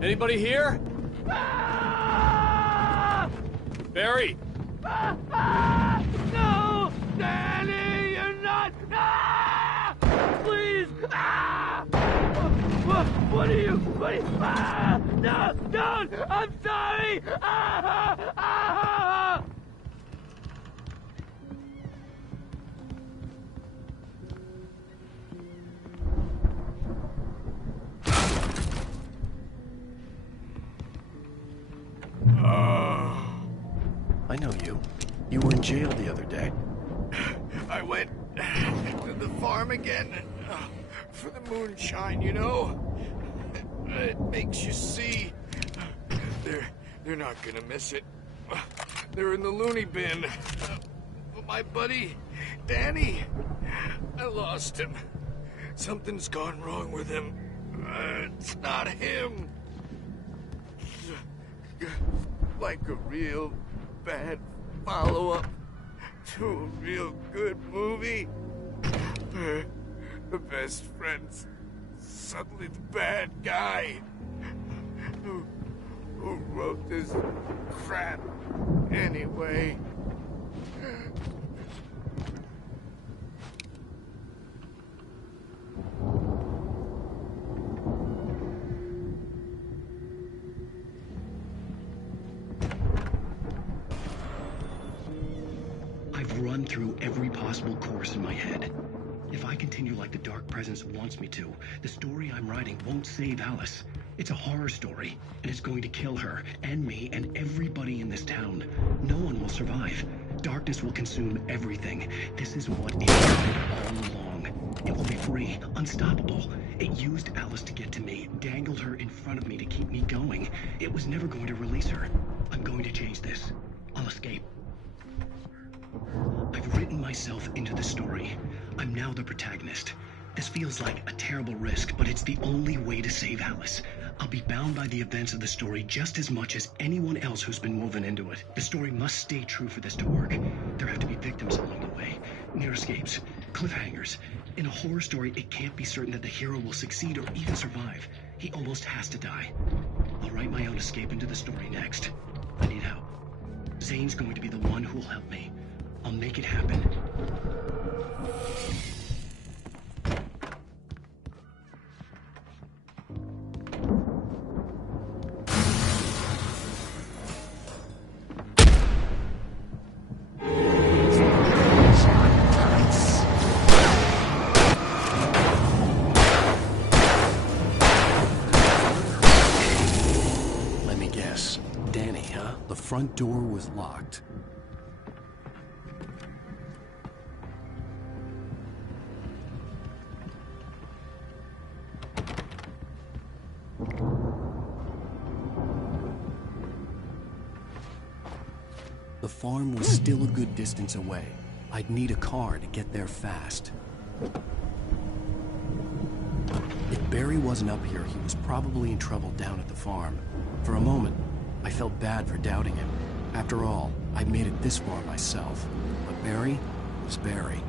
Anybody here? Barry! No! Danny, you're not! Please! What are you? No! Don't! I'm sorry! I know you. You were in jail the other day. I went to the farm again for the moonshine, you know? It makes you see. They're not gonna miss it. They're in the loony bin. My buddy, Danny, I lost him. Something's gone wrong with him. It's not him. Like a real bad follow-up to a real good movie. The best friend's suddenly the bad guy. Who wrote this crap anyway? I've run through every possible course in my head. If I continue like the Dark Presence wants me to, the story I'm writing won't save Alice. It's a horror story, and it's going to kill her, and me, and everybody in this town. No one will survive. Darkness will consume everything. This is what it wanted all along. It will be free, unstoppable. It used Alice to get to me, dangled her in front of me to keep me going. It was never going to release her. I'm going to change this. I'll escape. I've written myself into the story. I'm now the protagonist. This feels like a terrible risk, but it's the only way to save Alice. I'll be bound by the events of the story just as much as anyone else who's been woven into it. The story must stay true for this to work. There have to be victims along the way. near escapes, cliffhangers. In a horror story, it can't be certain that the hero will succeed or even survive. He almost has to die. I'll write my own escape into the story next. I need help. Zane's going to be the one who'll help me. I'll make it happen. Let me guess. Danny, huh? The front door was locked. The farm was still a good distance away. I'd need a car to get there fast. If Barry wasn't up here, he was probably in trouble down at the farm. For a moment, I felt bad for doubting him. After all, I'd made it this far myself. But Barry was Barry.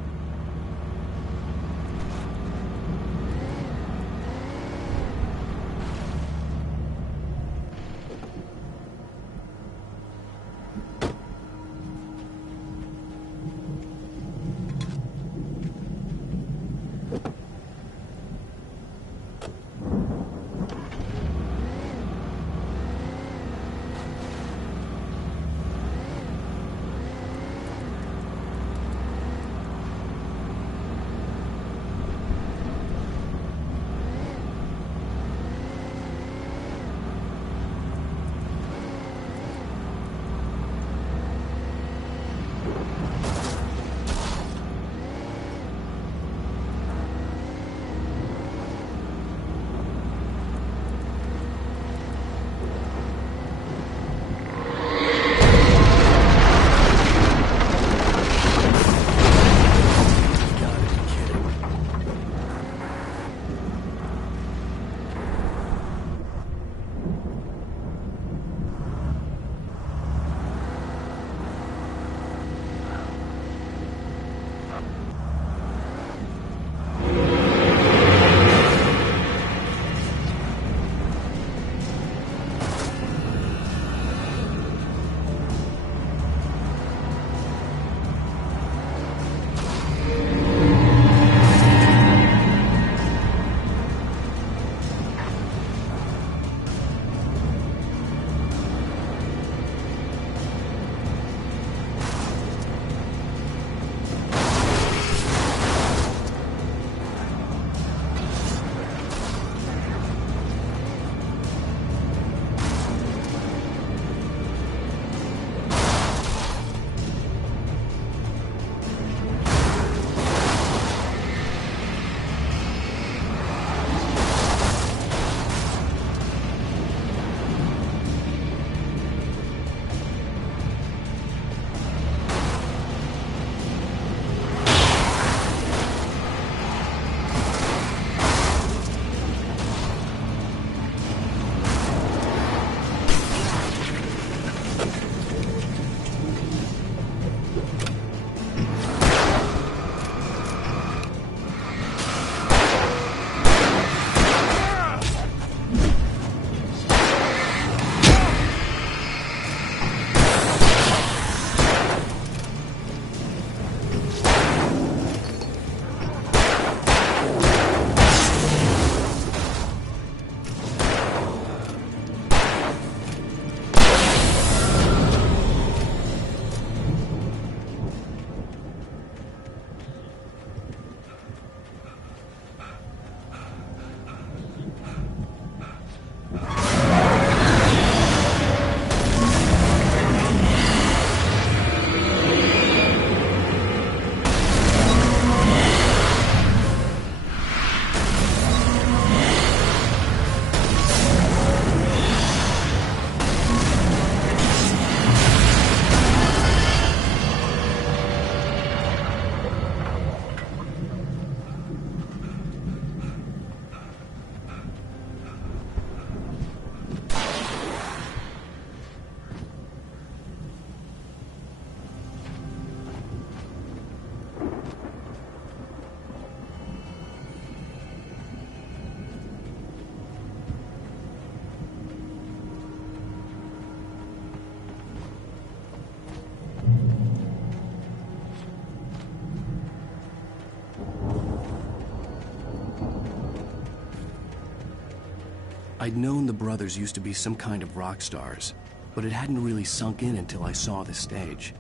I'd known the brothers used to be some kind of rock stars, but it hadn't really sunk in until I saw the stage.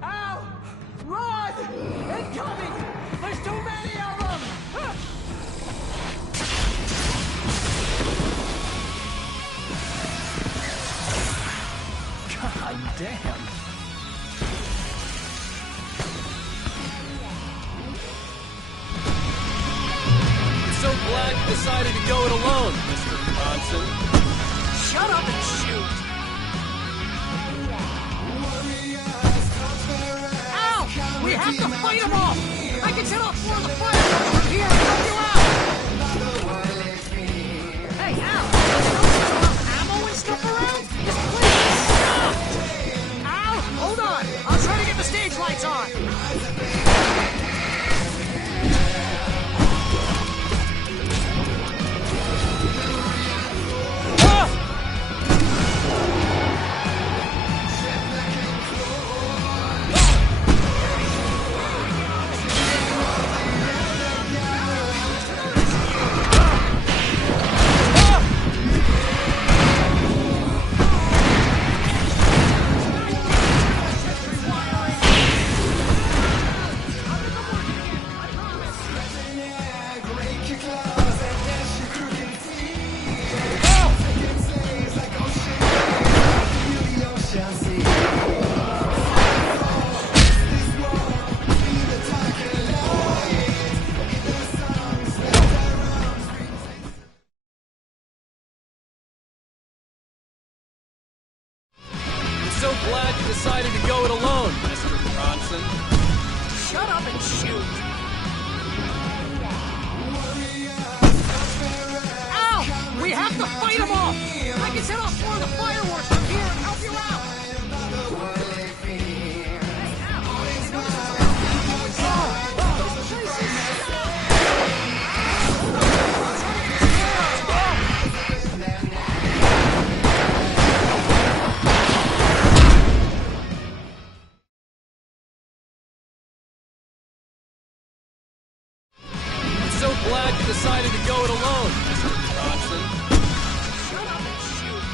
Al! Run! Incoming! There's too many of them! God damn. So glad you decided to go it alone, Mr. Bronson. Shut up and shoot! Al! We have to fight them off! I can set off more of the fire from here and help you out! Hey, Al! Enough ammo and stuff around? Just please stop! Al, hold on! I'll try to get the stage lights on! So glad you decided to go it alone, Mr. Bronson. Shut up and shoot! Al! We have to fight them off! I can set off more of the fireworks from here and help you out! So glad you decided to go it alone, Mr. Bronson. Shut up and shoot!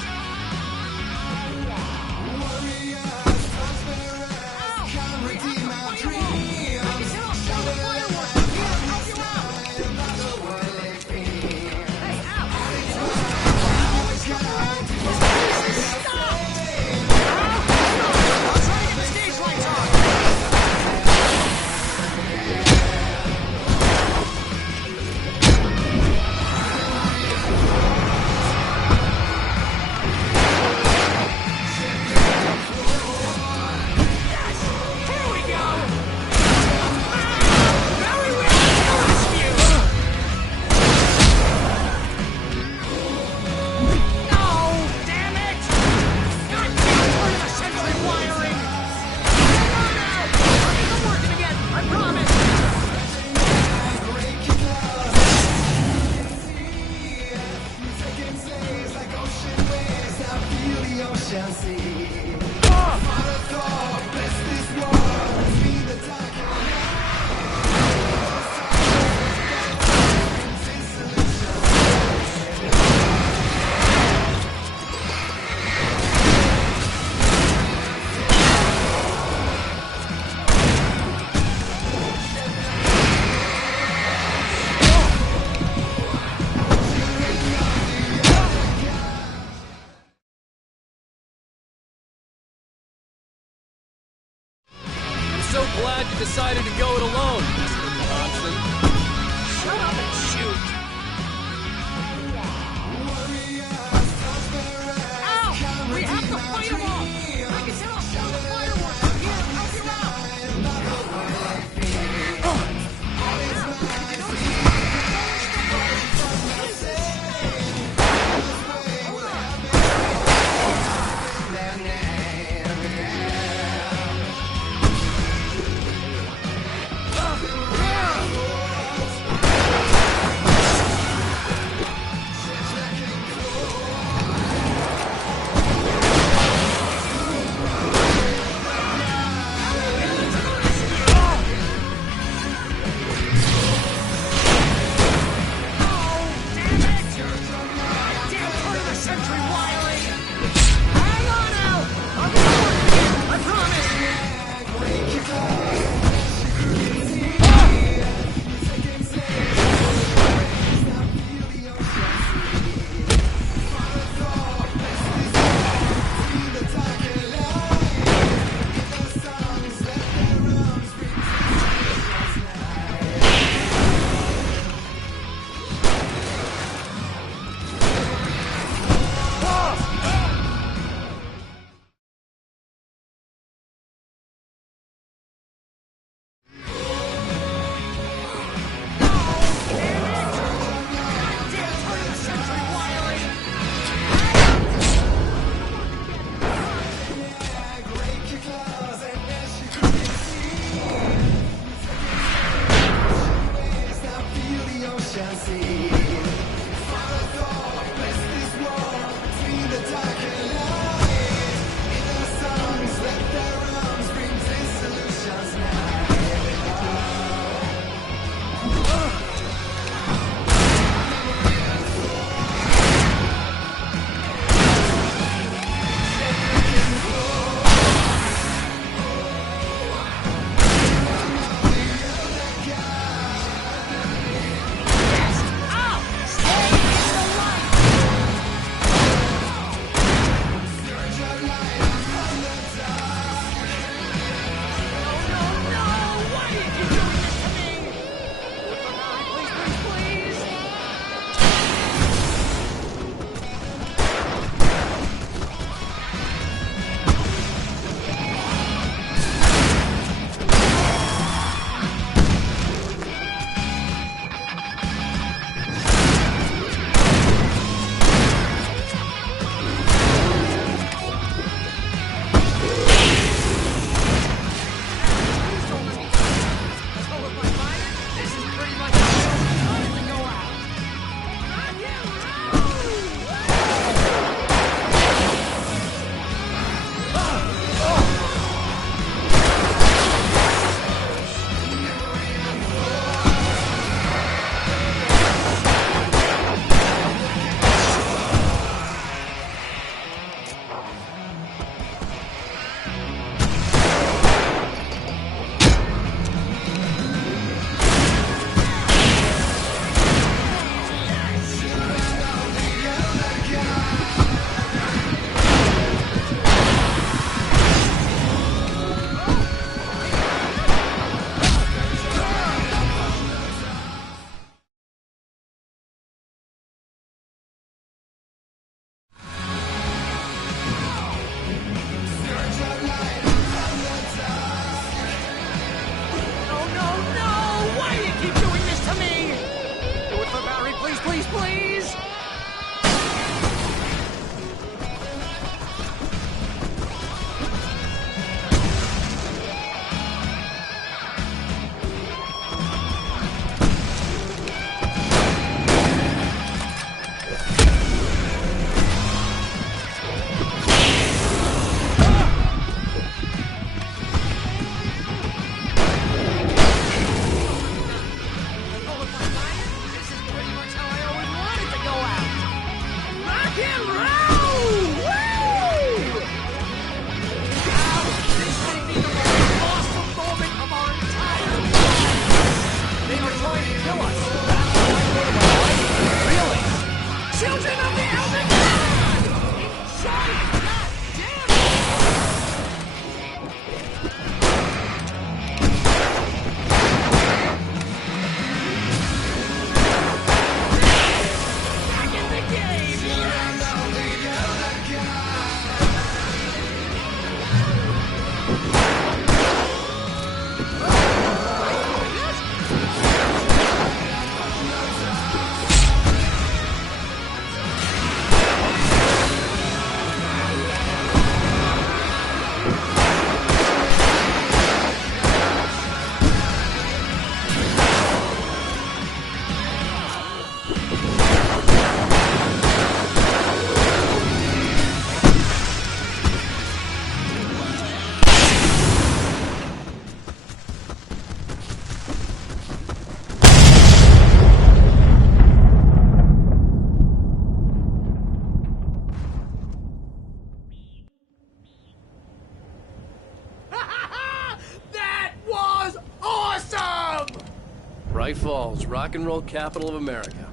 Bright Falls, rock and roll capital of America.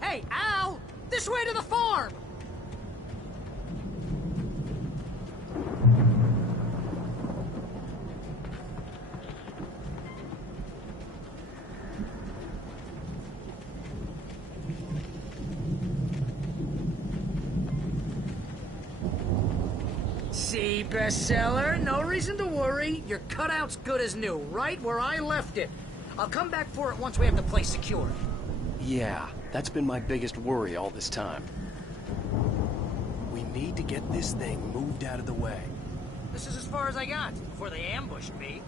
Hey, Al! This way to the farm! See, bestseller? No reason to worry. Your cutout's good as new, right where I left it. I'll come back for it once we have the place secured. Yeah, that's been my biggest worry all this time. We need to get this thing moved out of the way. This is as far as I got before they ambushed me.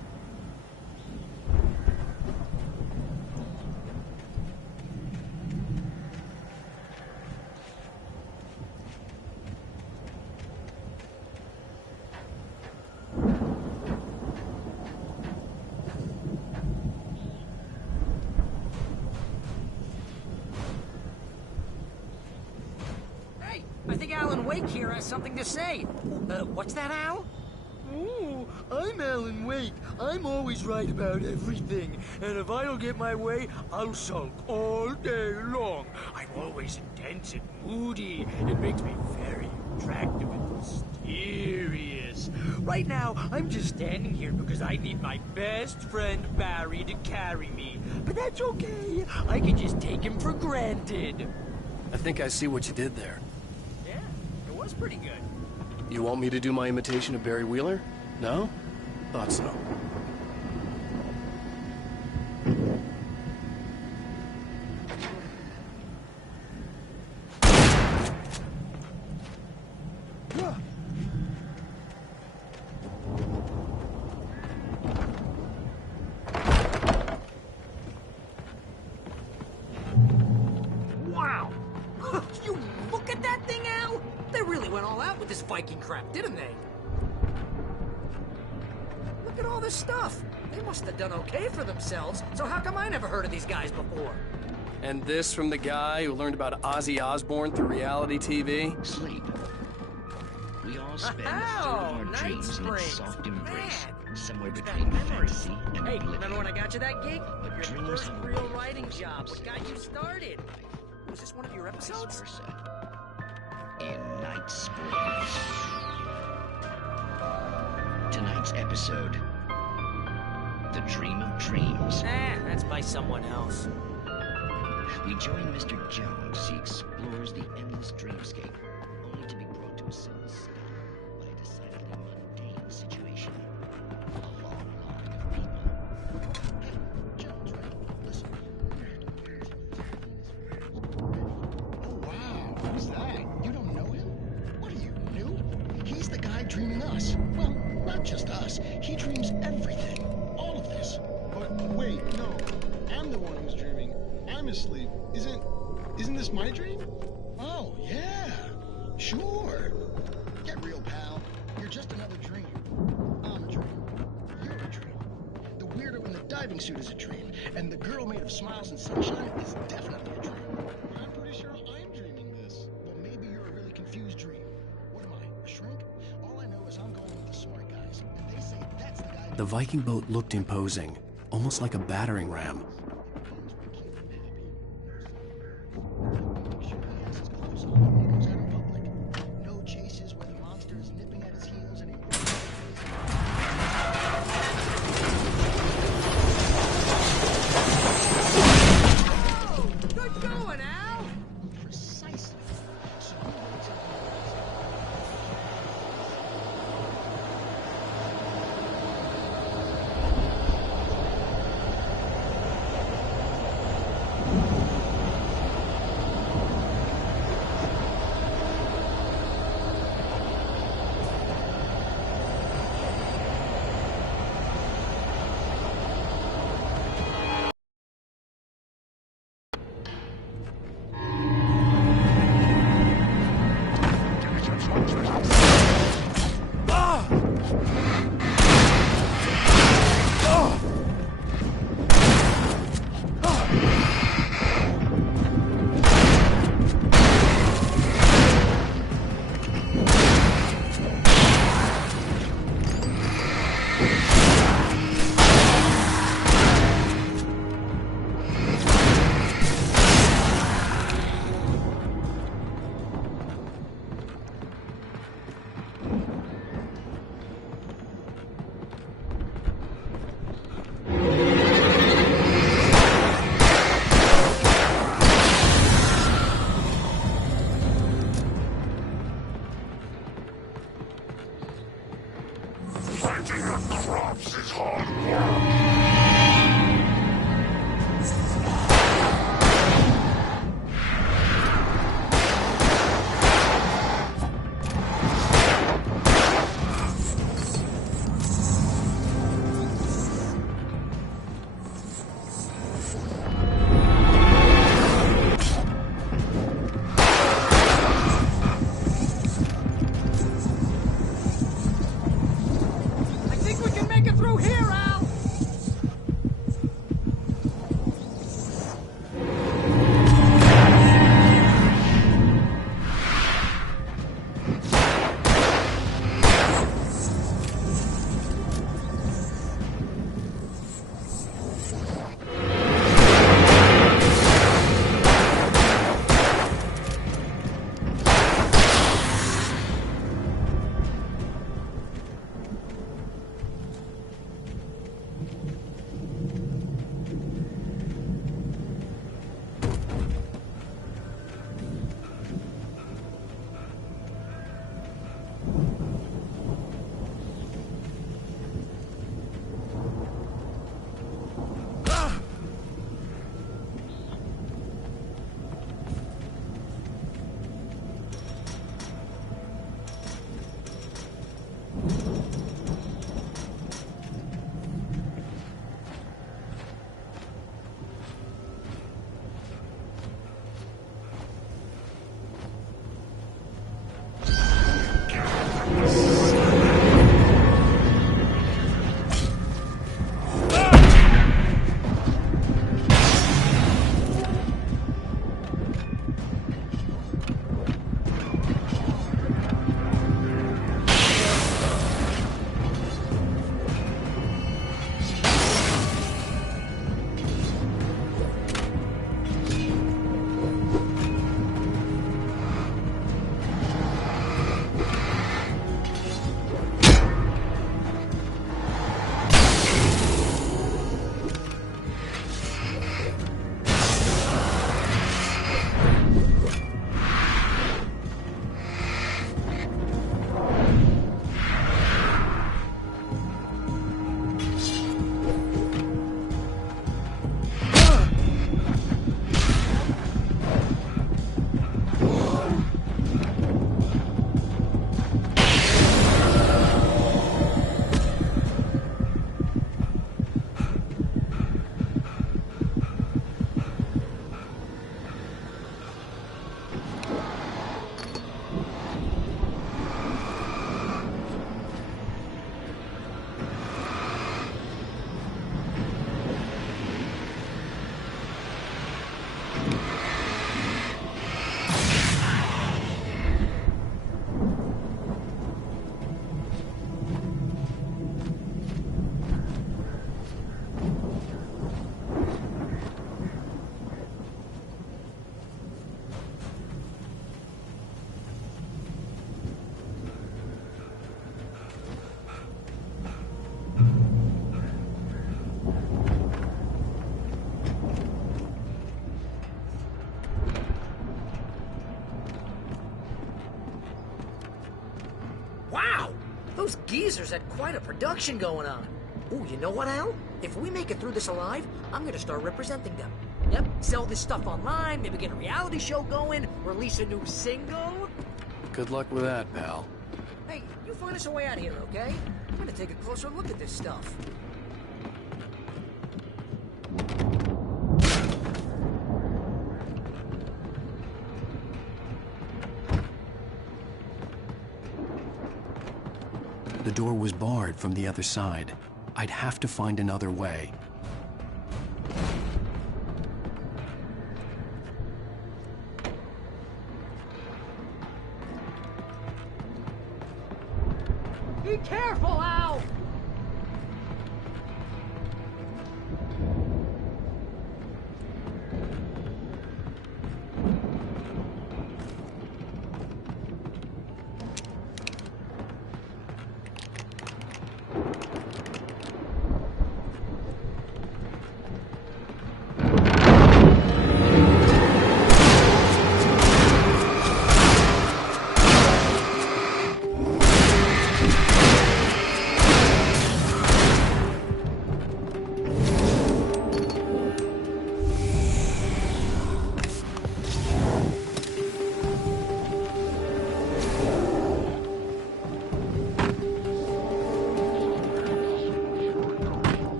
I think Alan Wake here has something to say. What's that, Al? Oh, I'm Alan Wake. I'm always right about everything. And if I don't get my way, I'll sulk all day long. I'm always intense and moody. It makes me very attractive and mysterious. Right now, I'm just standing here because I need my best friend Barry to carry me. But that's okay. I can just take him for granted. I think I see what you did there. That's pretty good. You want me to do my imitation of Barry Wheeler? No? Thought so. Wow! You look at that thing, Al! They really went all out with this Viking crap, didn't they? Look at all this stuff. They must have done okay for themselves, so how come I never heard of these guys before? And this from the guy who learned about Ozzy Osbourne through reality TV? Sleep. We all spend a third of our dreams in its soft embrace, somewhere between fantasy and Hey, oblivion. remember when I got you that gig? But Your dreams first have real ways of writing causing job. What got you started? Was this one of your episodes? In Night Springs. Tonight's episode, The Dream of Dreams. That's by someone else. We join Mr. Jones as he explores the endless dreamscape, only to be brought to a sudden stop by a decidedly mundane situation. A long line of people. Hey, Jones, right? Listen. Oh, wow. Who's that? You don't know him? What are you, new? He's the guy dreaming us. Well, not just us. He dreams everything. All of this. But wait, no. I'm the one who's dreaming. I'm asleep. Isn't this my dream? Oh, yeah. Sure. Get real, pal. You're just another dream. I'm a dream. You're a dream. The weirdo in the diving suit is a dream. And the girl made of smiles and sunshine is definitely a dream. I'm pretty sure I'm dreaming this. Well, maybe you're a really confused dream. What am I, a shrink? All I know is I'm going with the smart guys. And they say that's the guy... The Viking boat looked imposing, almost like a battering ram. No chases where the monster is nipping at his heels and he... Good going, Al! Precisely. So through here, Al! Those geezers had quite a production going on. Ooh, you know what, Al? If we make it through this alive, I'm gonna start representing them. Yep, sell this stuff online, maybe get a reality show going, release a new single. Good luck with that, pal. Hey, you find us a way out of here, okay? I'm gonna take a closer look at this stuff. The door was barred from the other side. I'd have to find another way. Be careful, Al!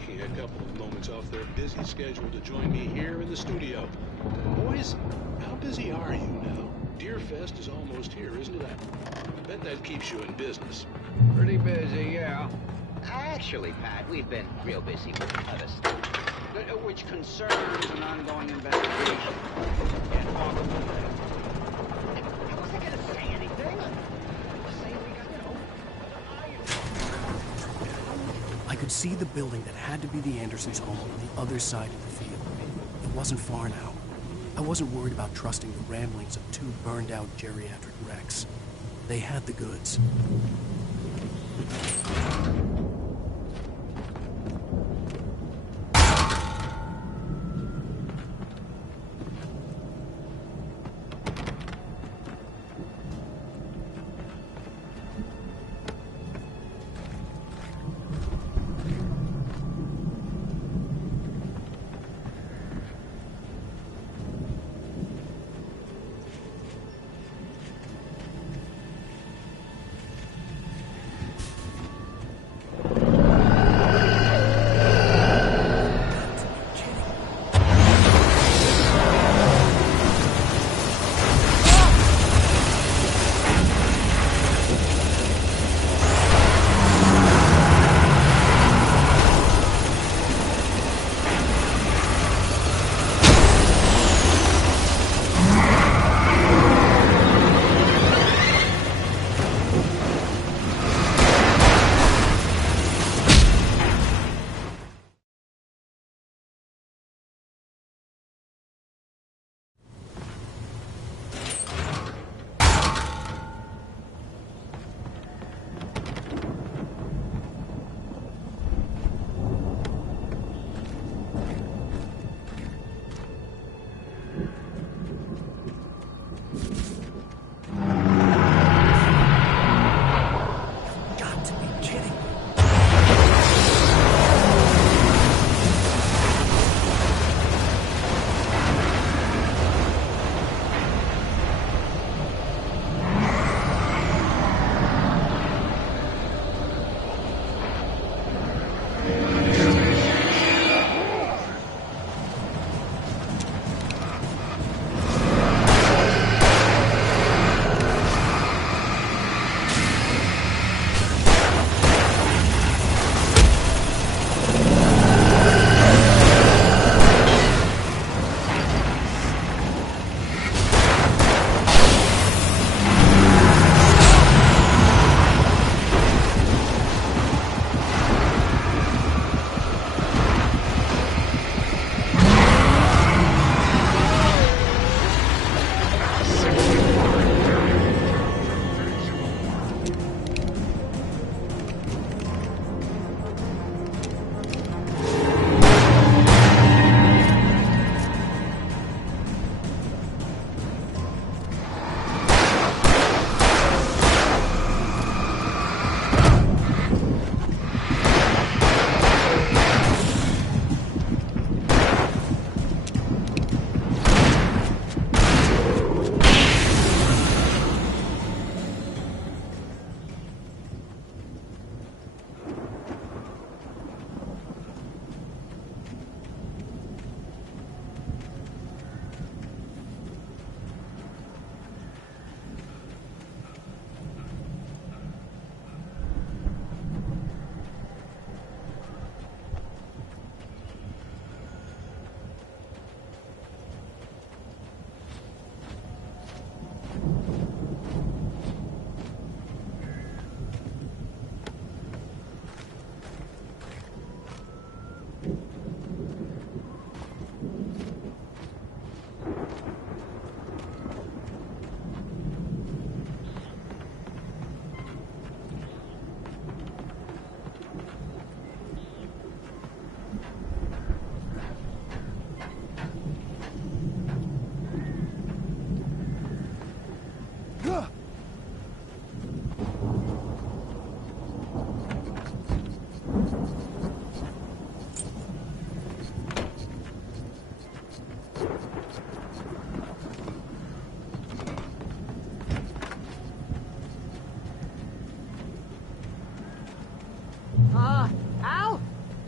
taking a couple of moments off their busy schedule to join me here in the studio. Boys, how busy are you now? Deerfest is almost here, isn't it? I bet that keeps you in business. Pretty busy, yeah. Actually, Pat, we've been real busy with other stuff, which concerns an ongoing investigation. Can't talk about that. I wasn't gonna say anything. I could see the building that had to be the Andersons' home on the other side of the field. It wasn't far now. I wasn't worried about trusting the ramblings of two burned-out geriatric wrecks. They had the goods.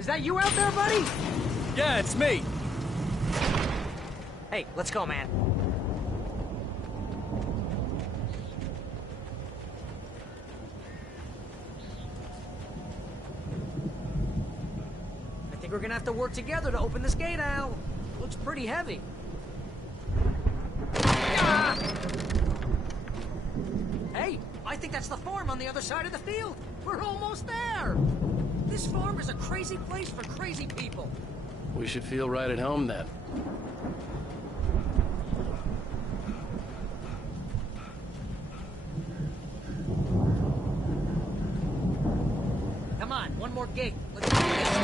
Is that you out there, buddy? Yeah, it's me. Hey, let's go, man. I think we're gonna have to work together to open this gate, Al. Looks pretty heavy. Ah! Hey, I think that's the farm on the other side of the field. We're almost there. This farm is a crazy place for crazy people. We should feel right at home then. Come on, one more gate. Let's do this.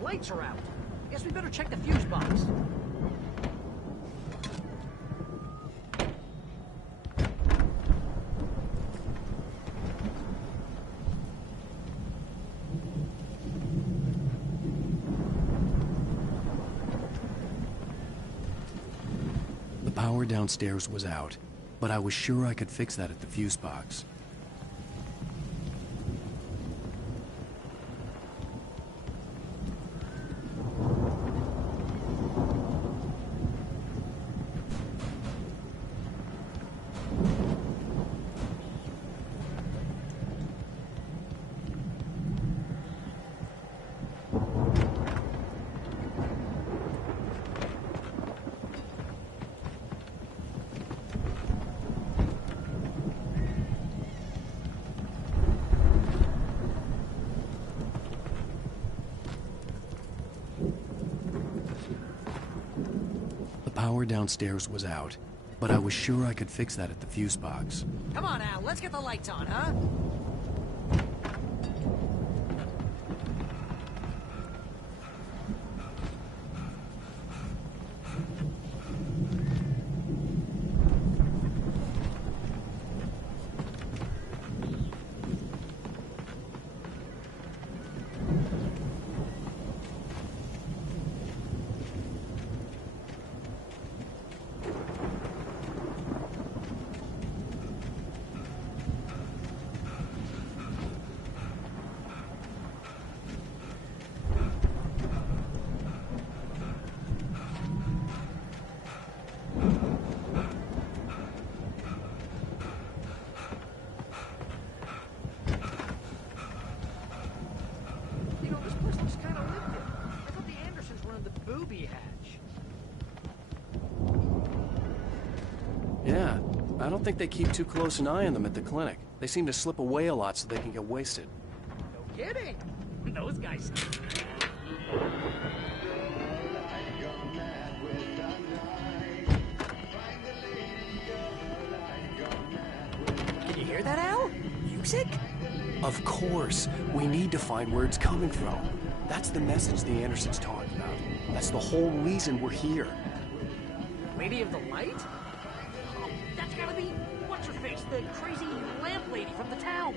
Lights are out. Guess we better check the fuse box. The power downstairs was out, but I was sure I could fix that at the fuse box. Power downstairs was out, but I was sure I could fix that at the fuse box. Come on, Al, let's get the lights on, huh? Yeah, I don't think they keep too close an eye on them at the clinic. They seem to slip away a lot so they can get wasted. No kidding. Those guys. Can you hear that, Al? Music? Of course. We need to find where it's coming from. That's the message the Andersons talking about. That's the whole reason we're here. Lady of the Light? Oh, that's gotta be what's-her-face, the crazy lamp lady from the town.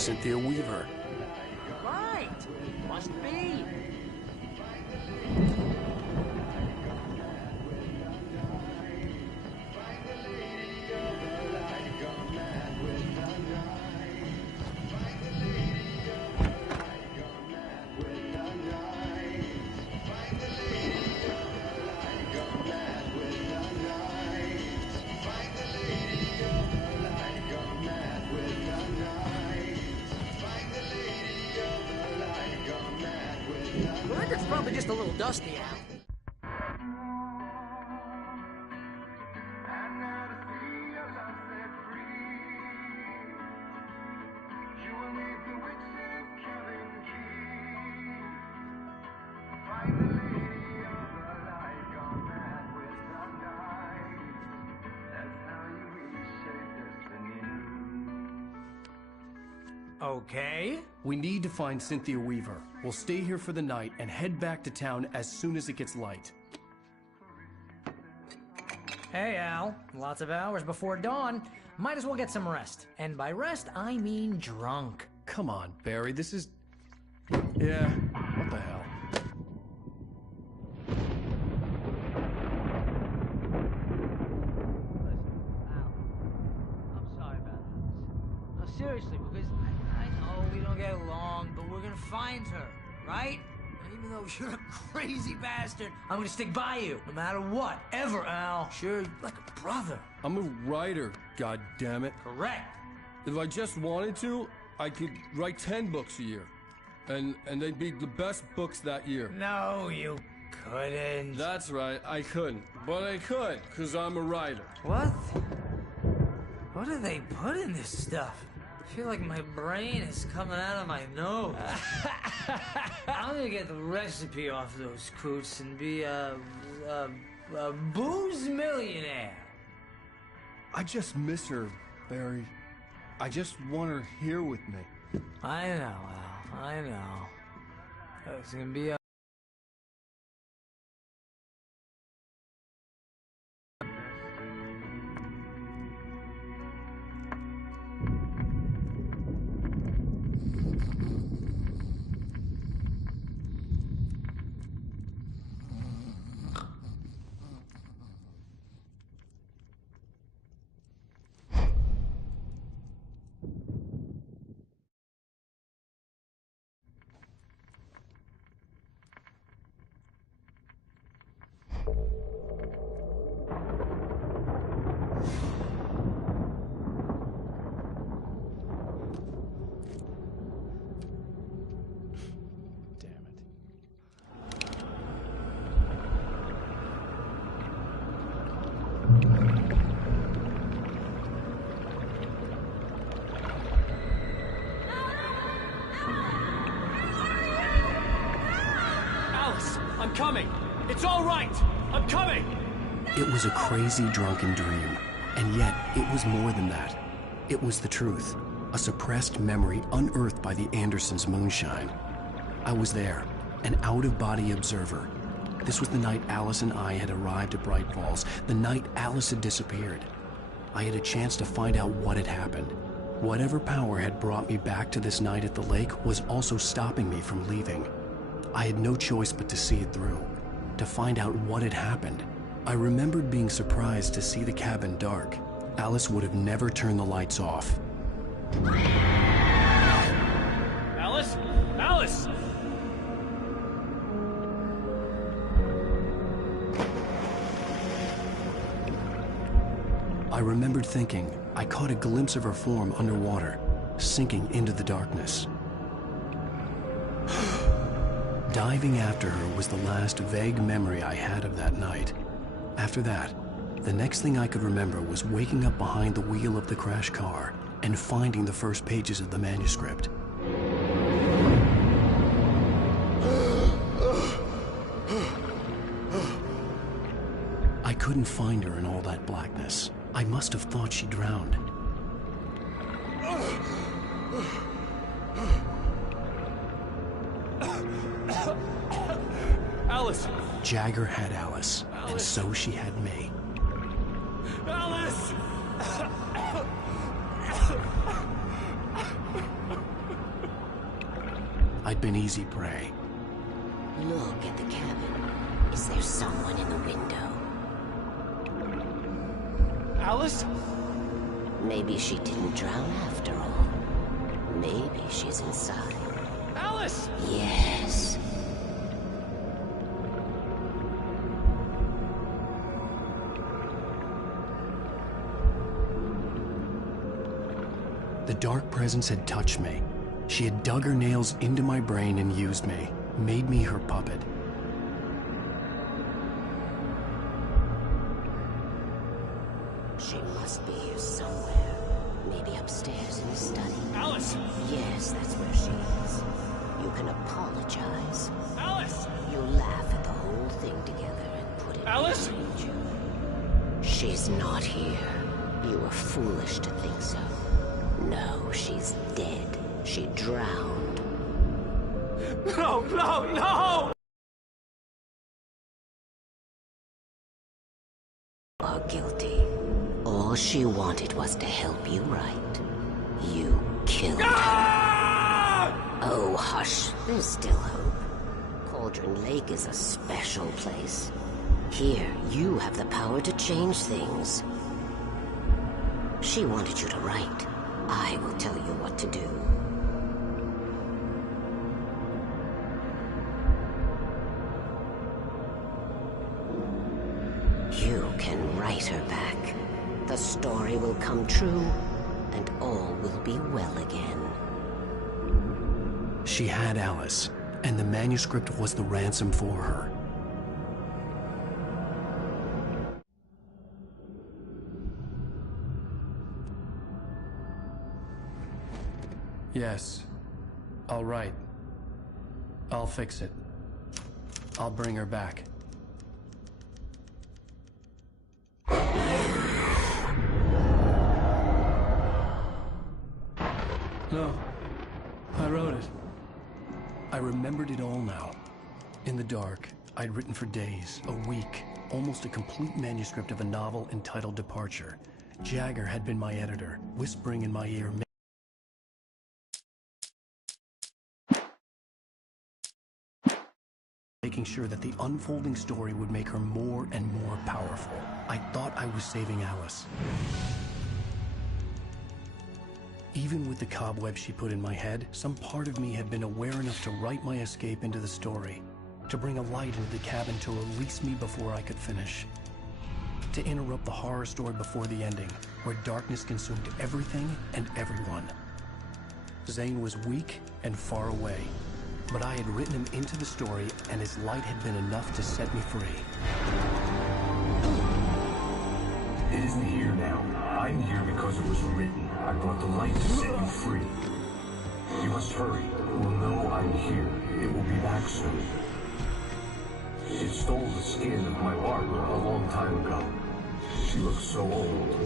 Cynthia Weaver. Right. Must be. The record's probably just a little dusty, Al. Okay. We need to find Cynthia Weaver. We'll stay here for the night and head back to town as soon as it gets light. Hey, Al. Lots of hours before dawn. Might as well get some rest. And by rest, I mean drunk. Come on, Barry, this is... Yeah, what the hell? I'm sorry about this. No, seriously, because I know we don't get along, but we're gonna find her, right? And even though you're a crazy bastard, I'm gonna stick by you, no matter what, ever, Al. Sure, like a brother. I'm a writer, goddammit. Correct. If I just wanted to, I could write 10 books a year. And they'd be the best books that year. No, you couldn't. That's right, I couldn't. But I could, because I'm a writer. What? What do they put in this stuff? I feel like my brain is coming out of my nose. I'm gonna get the recipe off those coots and be a booze millionaire. I just miss her, Barry. I just want her here with me. I know, Al. I know. It's gonna be a... I'm coming! It's all right! I'm coming! It was a crazy, drunken dream. And yet, it was more than that. It was the truth. A suppressed memory unearthed by the Andersons' moonshine. I was there, an out-of-body observer. This was the night Alice and I had arrived at Bright Falls, the night Alice had disappeared. I had a chance to find out what had happened. Whatever power had brought me back to this night at the lake was also stopping me from leaving. I had no choice but to see it through, to find out what had happened. I remembered being surprised to see the cabin dark. Alice would have never turned the lights off. Alice? Alice! I remembered thinking I caught a glimpse of her form underwater, sinking into the darkness. Diving after her was the last vague memory I had of that night. After that, the next thing I could remember was waking up behind the wheel of the crash car and finding the first pages of the manuscript. I couldn't find her in all that blackness. I must have thought she drowned. Alice! Jagger had Alice, and so she had me. Alice! I'd been easy prey. Look at the cabin. Is there someone in the window? Alice? Maybe she didn't drown after all. Maybe she's inside. Alice! Yes. The dark presence had touched me. She had dug her nails into my brain and used me, made me her puppet. She must be here somewhere. Maybe upstairs in the study. Alice! Yes, that's where she is. You can apologize. Alice! You laugh at the whole thing together and put it Alice! behind you. She's not here. You were foolish to think so. No, she's dead. She drowned. No, no, no! You are guilty. All she wanted was to help you right. You killed her. Oh, hush. There's still hope. Cauldron Lake is a special place. Here, you have the power to change things. She wanted you to write. I will tell you what to do. You can write her back. The story will come true, and all will be well again. She had Alice, and the manuscript was the ransom for her. Yes. All right. I'll fix it. I'll bring her back. No. I wrote it. I remembered it all now. In the dark, I'd written for days, a week, almost a complete manuscript of a novel entitled Departure. Jagger had been my editor, whispering in my ear, making sure that the unfolding story would make her more and more powerful. I thought I was saving Alice. Even with the cobweb she put in my head, some part of me had been aware enough to write my escape into the story, to bring a light into the cabin to release me before I could finish, to interrupt the horror story before the ending, where darkness consumed everything and everyone. Zane was weak and far away, but I had written him into the story, and his light had been enough to set me free. It isn't here now. I'm here because it was written. I brought the light to set you free. You must hurry. It will know I'm here. It will be back soon. It stole the skin of my Barbara a long time ago. She looks so old.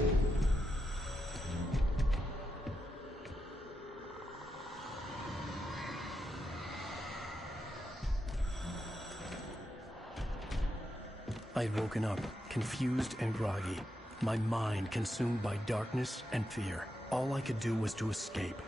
I'd woken up, confused and groggy, my mind consumed by darkness and fear. All I could do was to escape.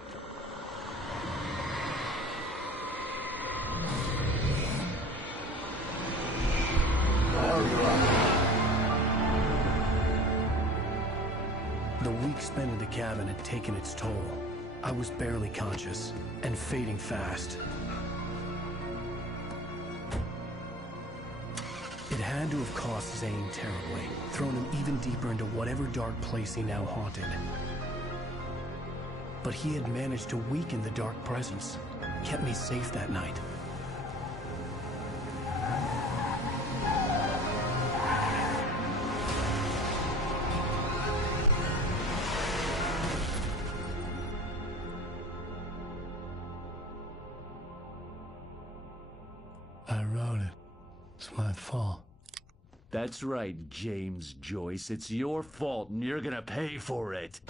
The week spent in the cabin had taken its toll. I was barely conscious, and fading fast. It had to have cost Zane terribly, thrown him even deeper into whatever dark place he now haunted. But he had managed to weaken the dark presence, kept me safe that night. I wrote it. It's my fault. That's right, James Joyce. It's your fault, and you're gonna pay for it.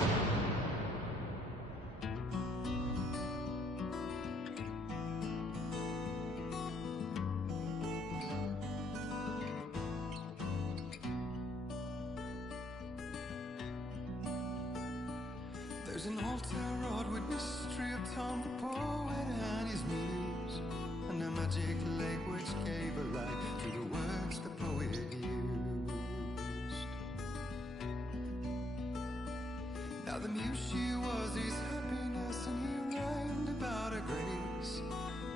There's an old town road with mystery of Tom the poet and his muse. knew she was his happiness, and he rhymed about her grace,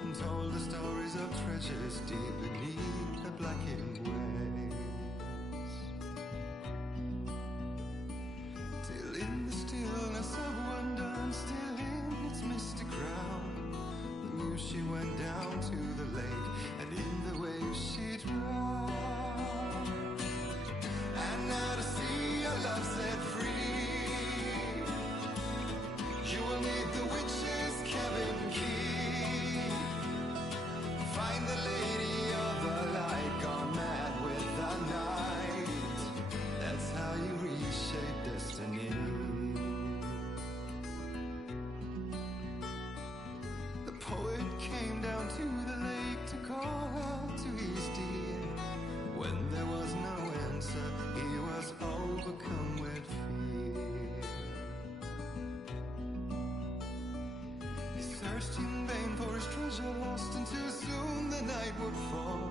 and told the stories of treasures deep beneath the blackened waves. Till in the stillness of wonder, and still in its misty crown, the knew she went down to the lake, and in the waves she drowned. And now to see your love set free, you will need the witch's cabin key. Find the lady of the light, gone mad with the night. That's how you reshape destiny. The poet came down to the lake to call out to his dear. When there was no answer, he was overcome with fear. He searched in vain for his treasure lost, and too soon the night would fall,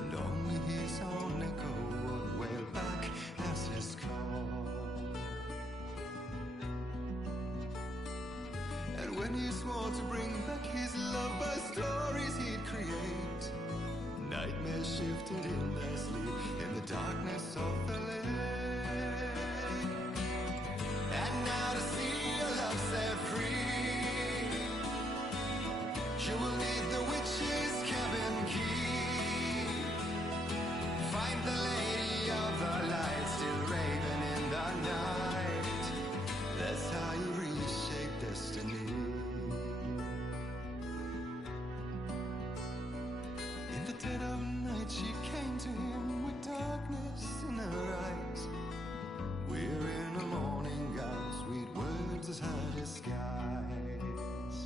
and only his own echo would wail back as his call. And when he swore to bring back his love by stories he'd create, nightmares shifted in their sleep in the darkness of the lake. And now to see your love set free, you will need the witch's cabin key. Find the lady of the light, still raving in the night. That's how you reshape destiny. In the dead of night she came to him with darkness in her eyes. We're in a morning gown, sweet words as hard as skies.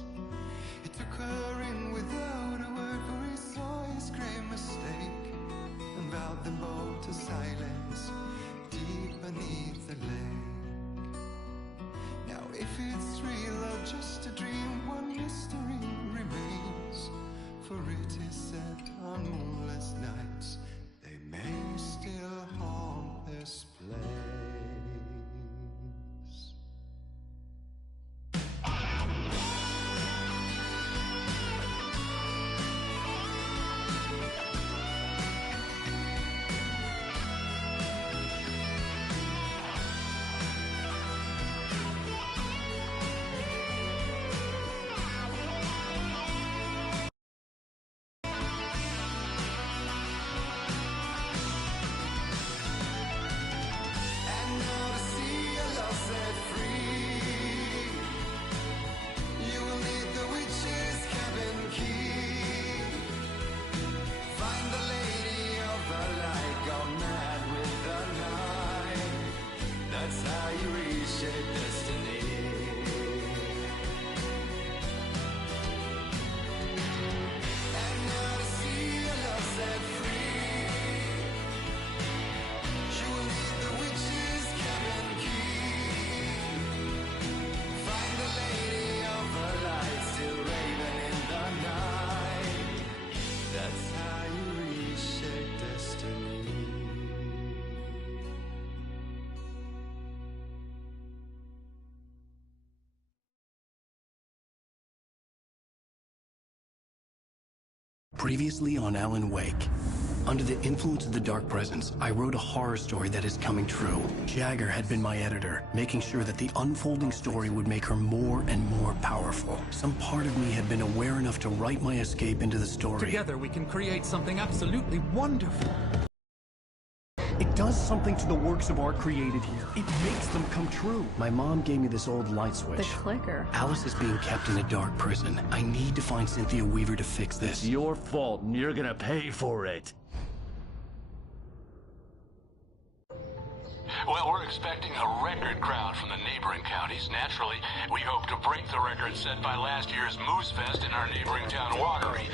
He took her in without a word, for he saw his grave mistake, and vowed them both to silence deep beneath the lake. Now if it's real or just a dream, one mystery remains, for it is said on moonless nights they may still haunt this place. Previously on Alan Wake. Under the influence of the Dark Presence, I wrote a horror story that is coming true. Jagger had been my editor, making sure that the unfolding story would make her more and more powerful. Some part of me had been aware enough to write my escape into the story. Together we can create something absolutely wonderful. It does something to the works of art created here. It makes them come true. My mom gave me this old light switch. The clicker. Alice is being kept in a dark prison. I need to find Cynthia Weaver to fix this. It's your fault, and you're gonna pay for it. Well, we're expecting a record crowd from the neighboring counties. Naturally, we hope to break the record set by last year's Moose Fest in our neighboring town, Watery.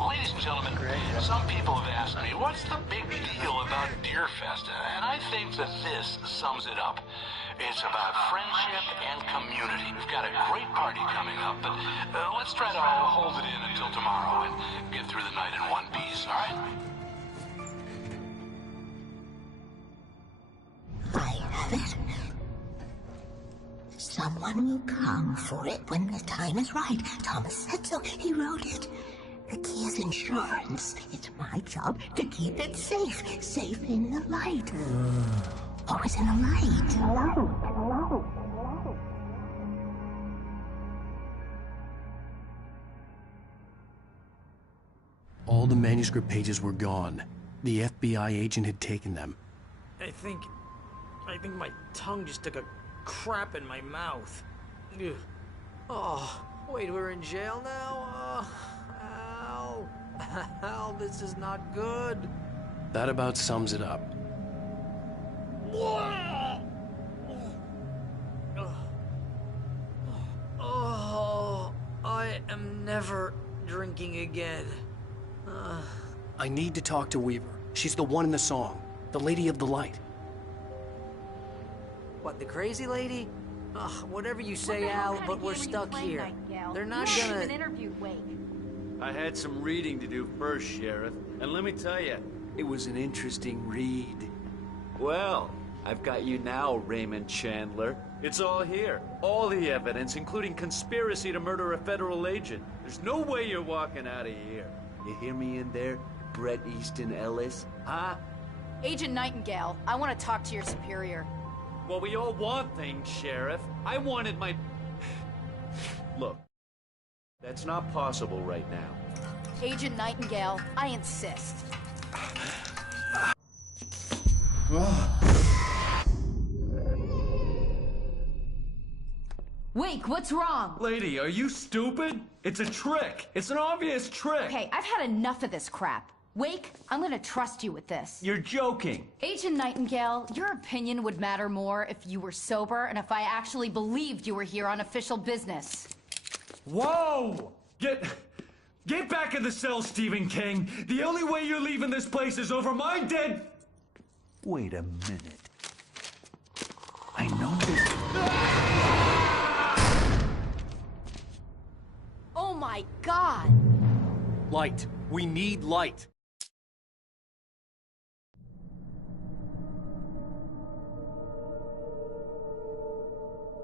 Ladies and gentlemen, some people have asked me, what's the big deal about Deerfest? And I think that this sums it up. It's about friendship and community. We've got a great party coming up, but let's try to hold it in until tomorrow and get through the night in one piece, all right? So Someone will come for it when the time is right. Thomas said so. He wrote it. The key is insurance. It's my job to keep it safe. Safe in the light. Always in the light. All the manuscript pages were gone. The FBI agent had taken them. I think my tongue just took a crap in my mouth. Ugh. Oh, wait, we're in jail now? Al. Al, this is not good. That about sums it up. Oh, I am never drinking again. I need to talk to Weaver. She's the one in the song. The Lady of the Light. What, the crazy lady? Ugh, whatever you say, Al, but we're stuck here. They're not gonna... I had some reading to do first, Sheriff. And let me tell you, it was an interesting read. Well, I've got you now, Raymond Chandler. It's all here. All the evidence, including conspiracy to murder a federal agent. There's no way you're walking out of here. You hear me in there, Bret Easton Ellis? Huh? Agent Nightingale, I want to talk to your superior. Well, we all want things, Sheriff. I wanted my... Look, that's not possible right now. Agent Nightingale, I insist. Wake, what's wrong? Lady, are you stupid? It's a trick. It's an obvious trick. Okay, I've had enough of this crap. Wake, I'm gonna trust you with this. You're joking. Agent Nightingale, your opinion would matter more if you were sober and if I actually believed you were here on official business. Whoa! Get back in the cell, Stephen King. The only way you're leaving this place is over my dead... Wait a minute. I know this... Oh my God! Light. We need light.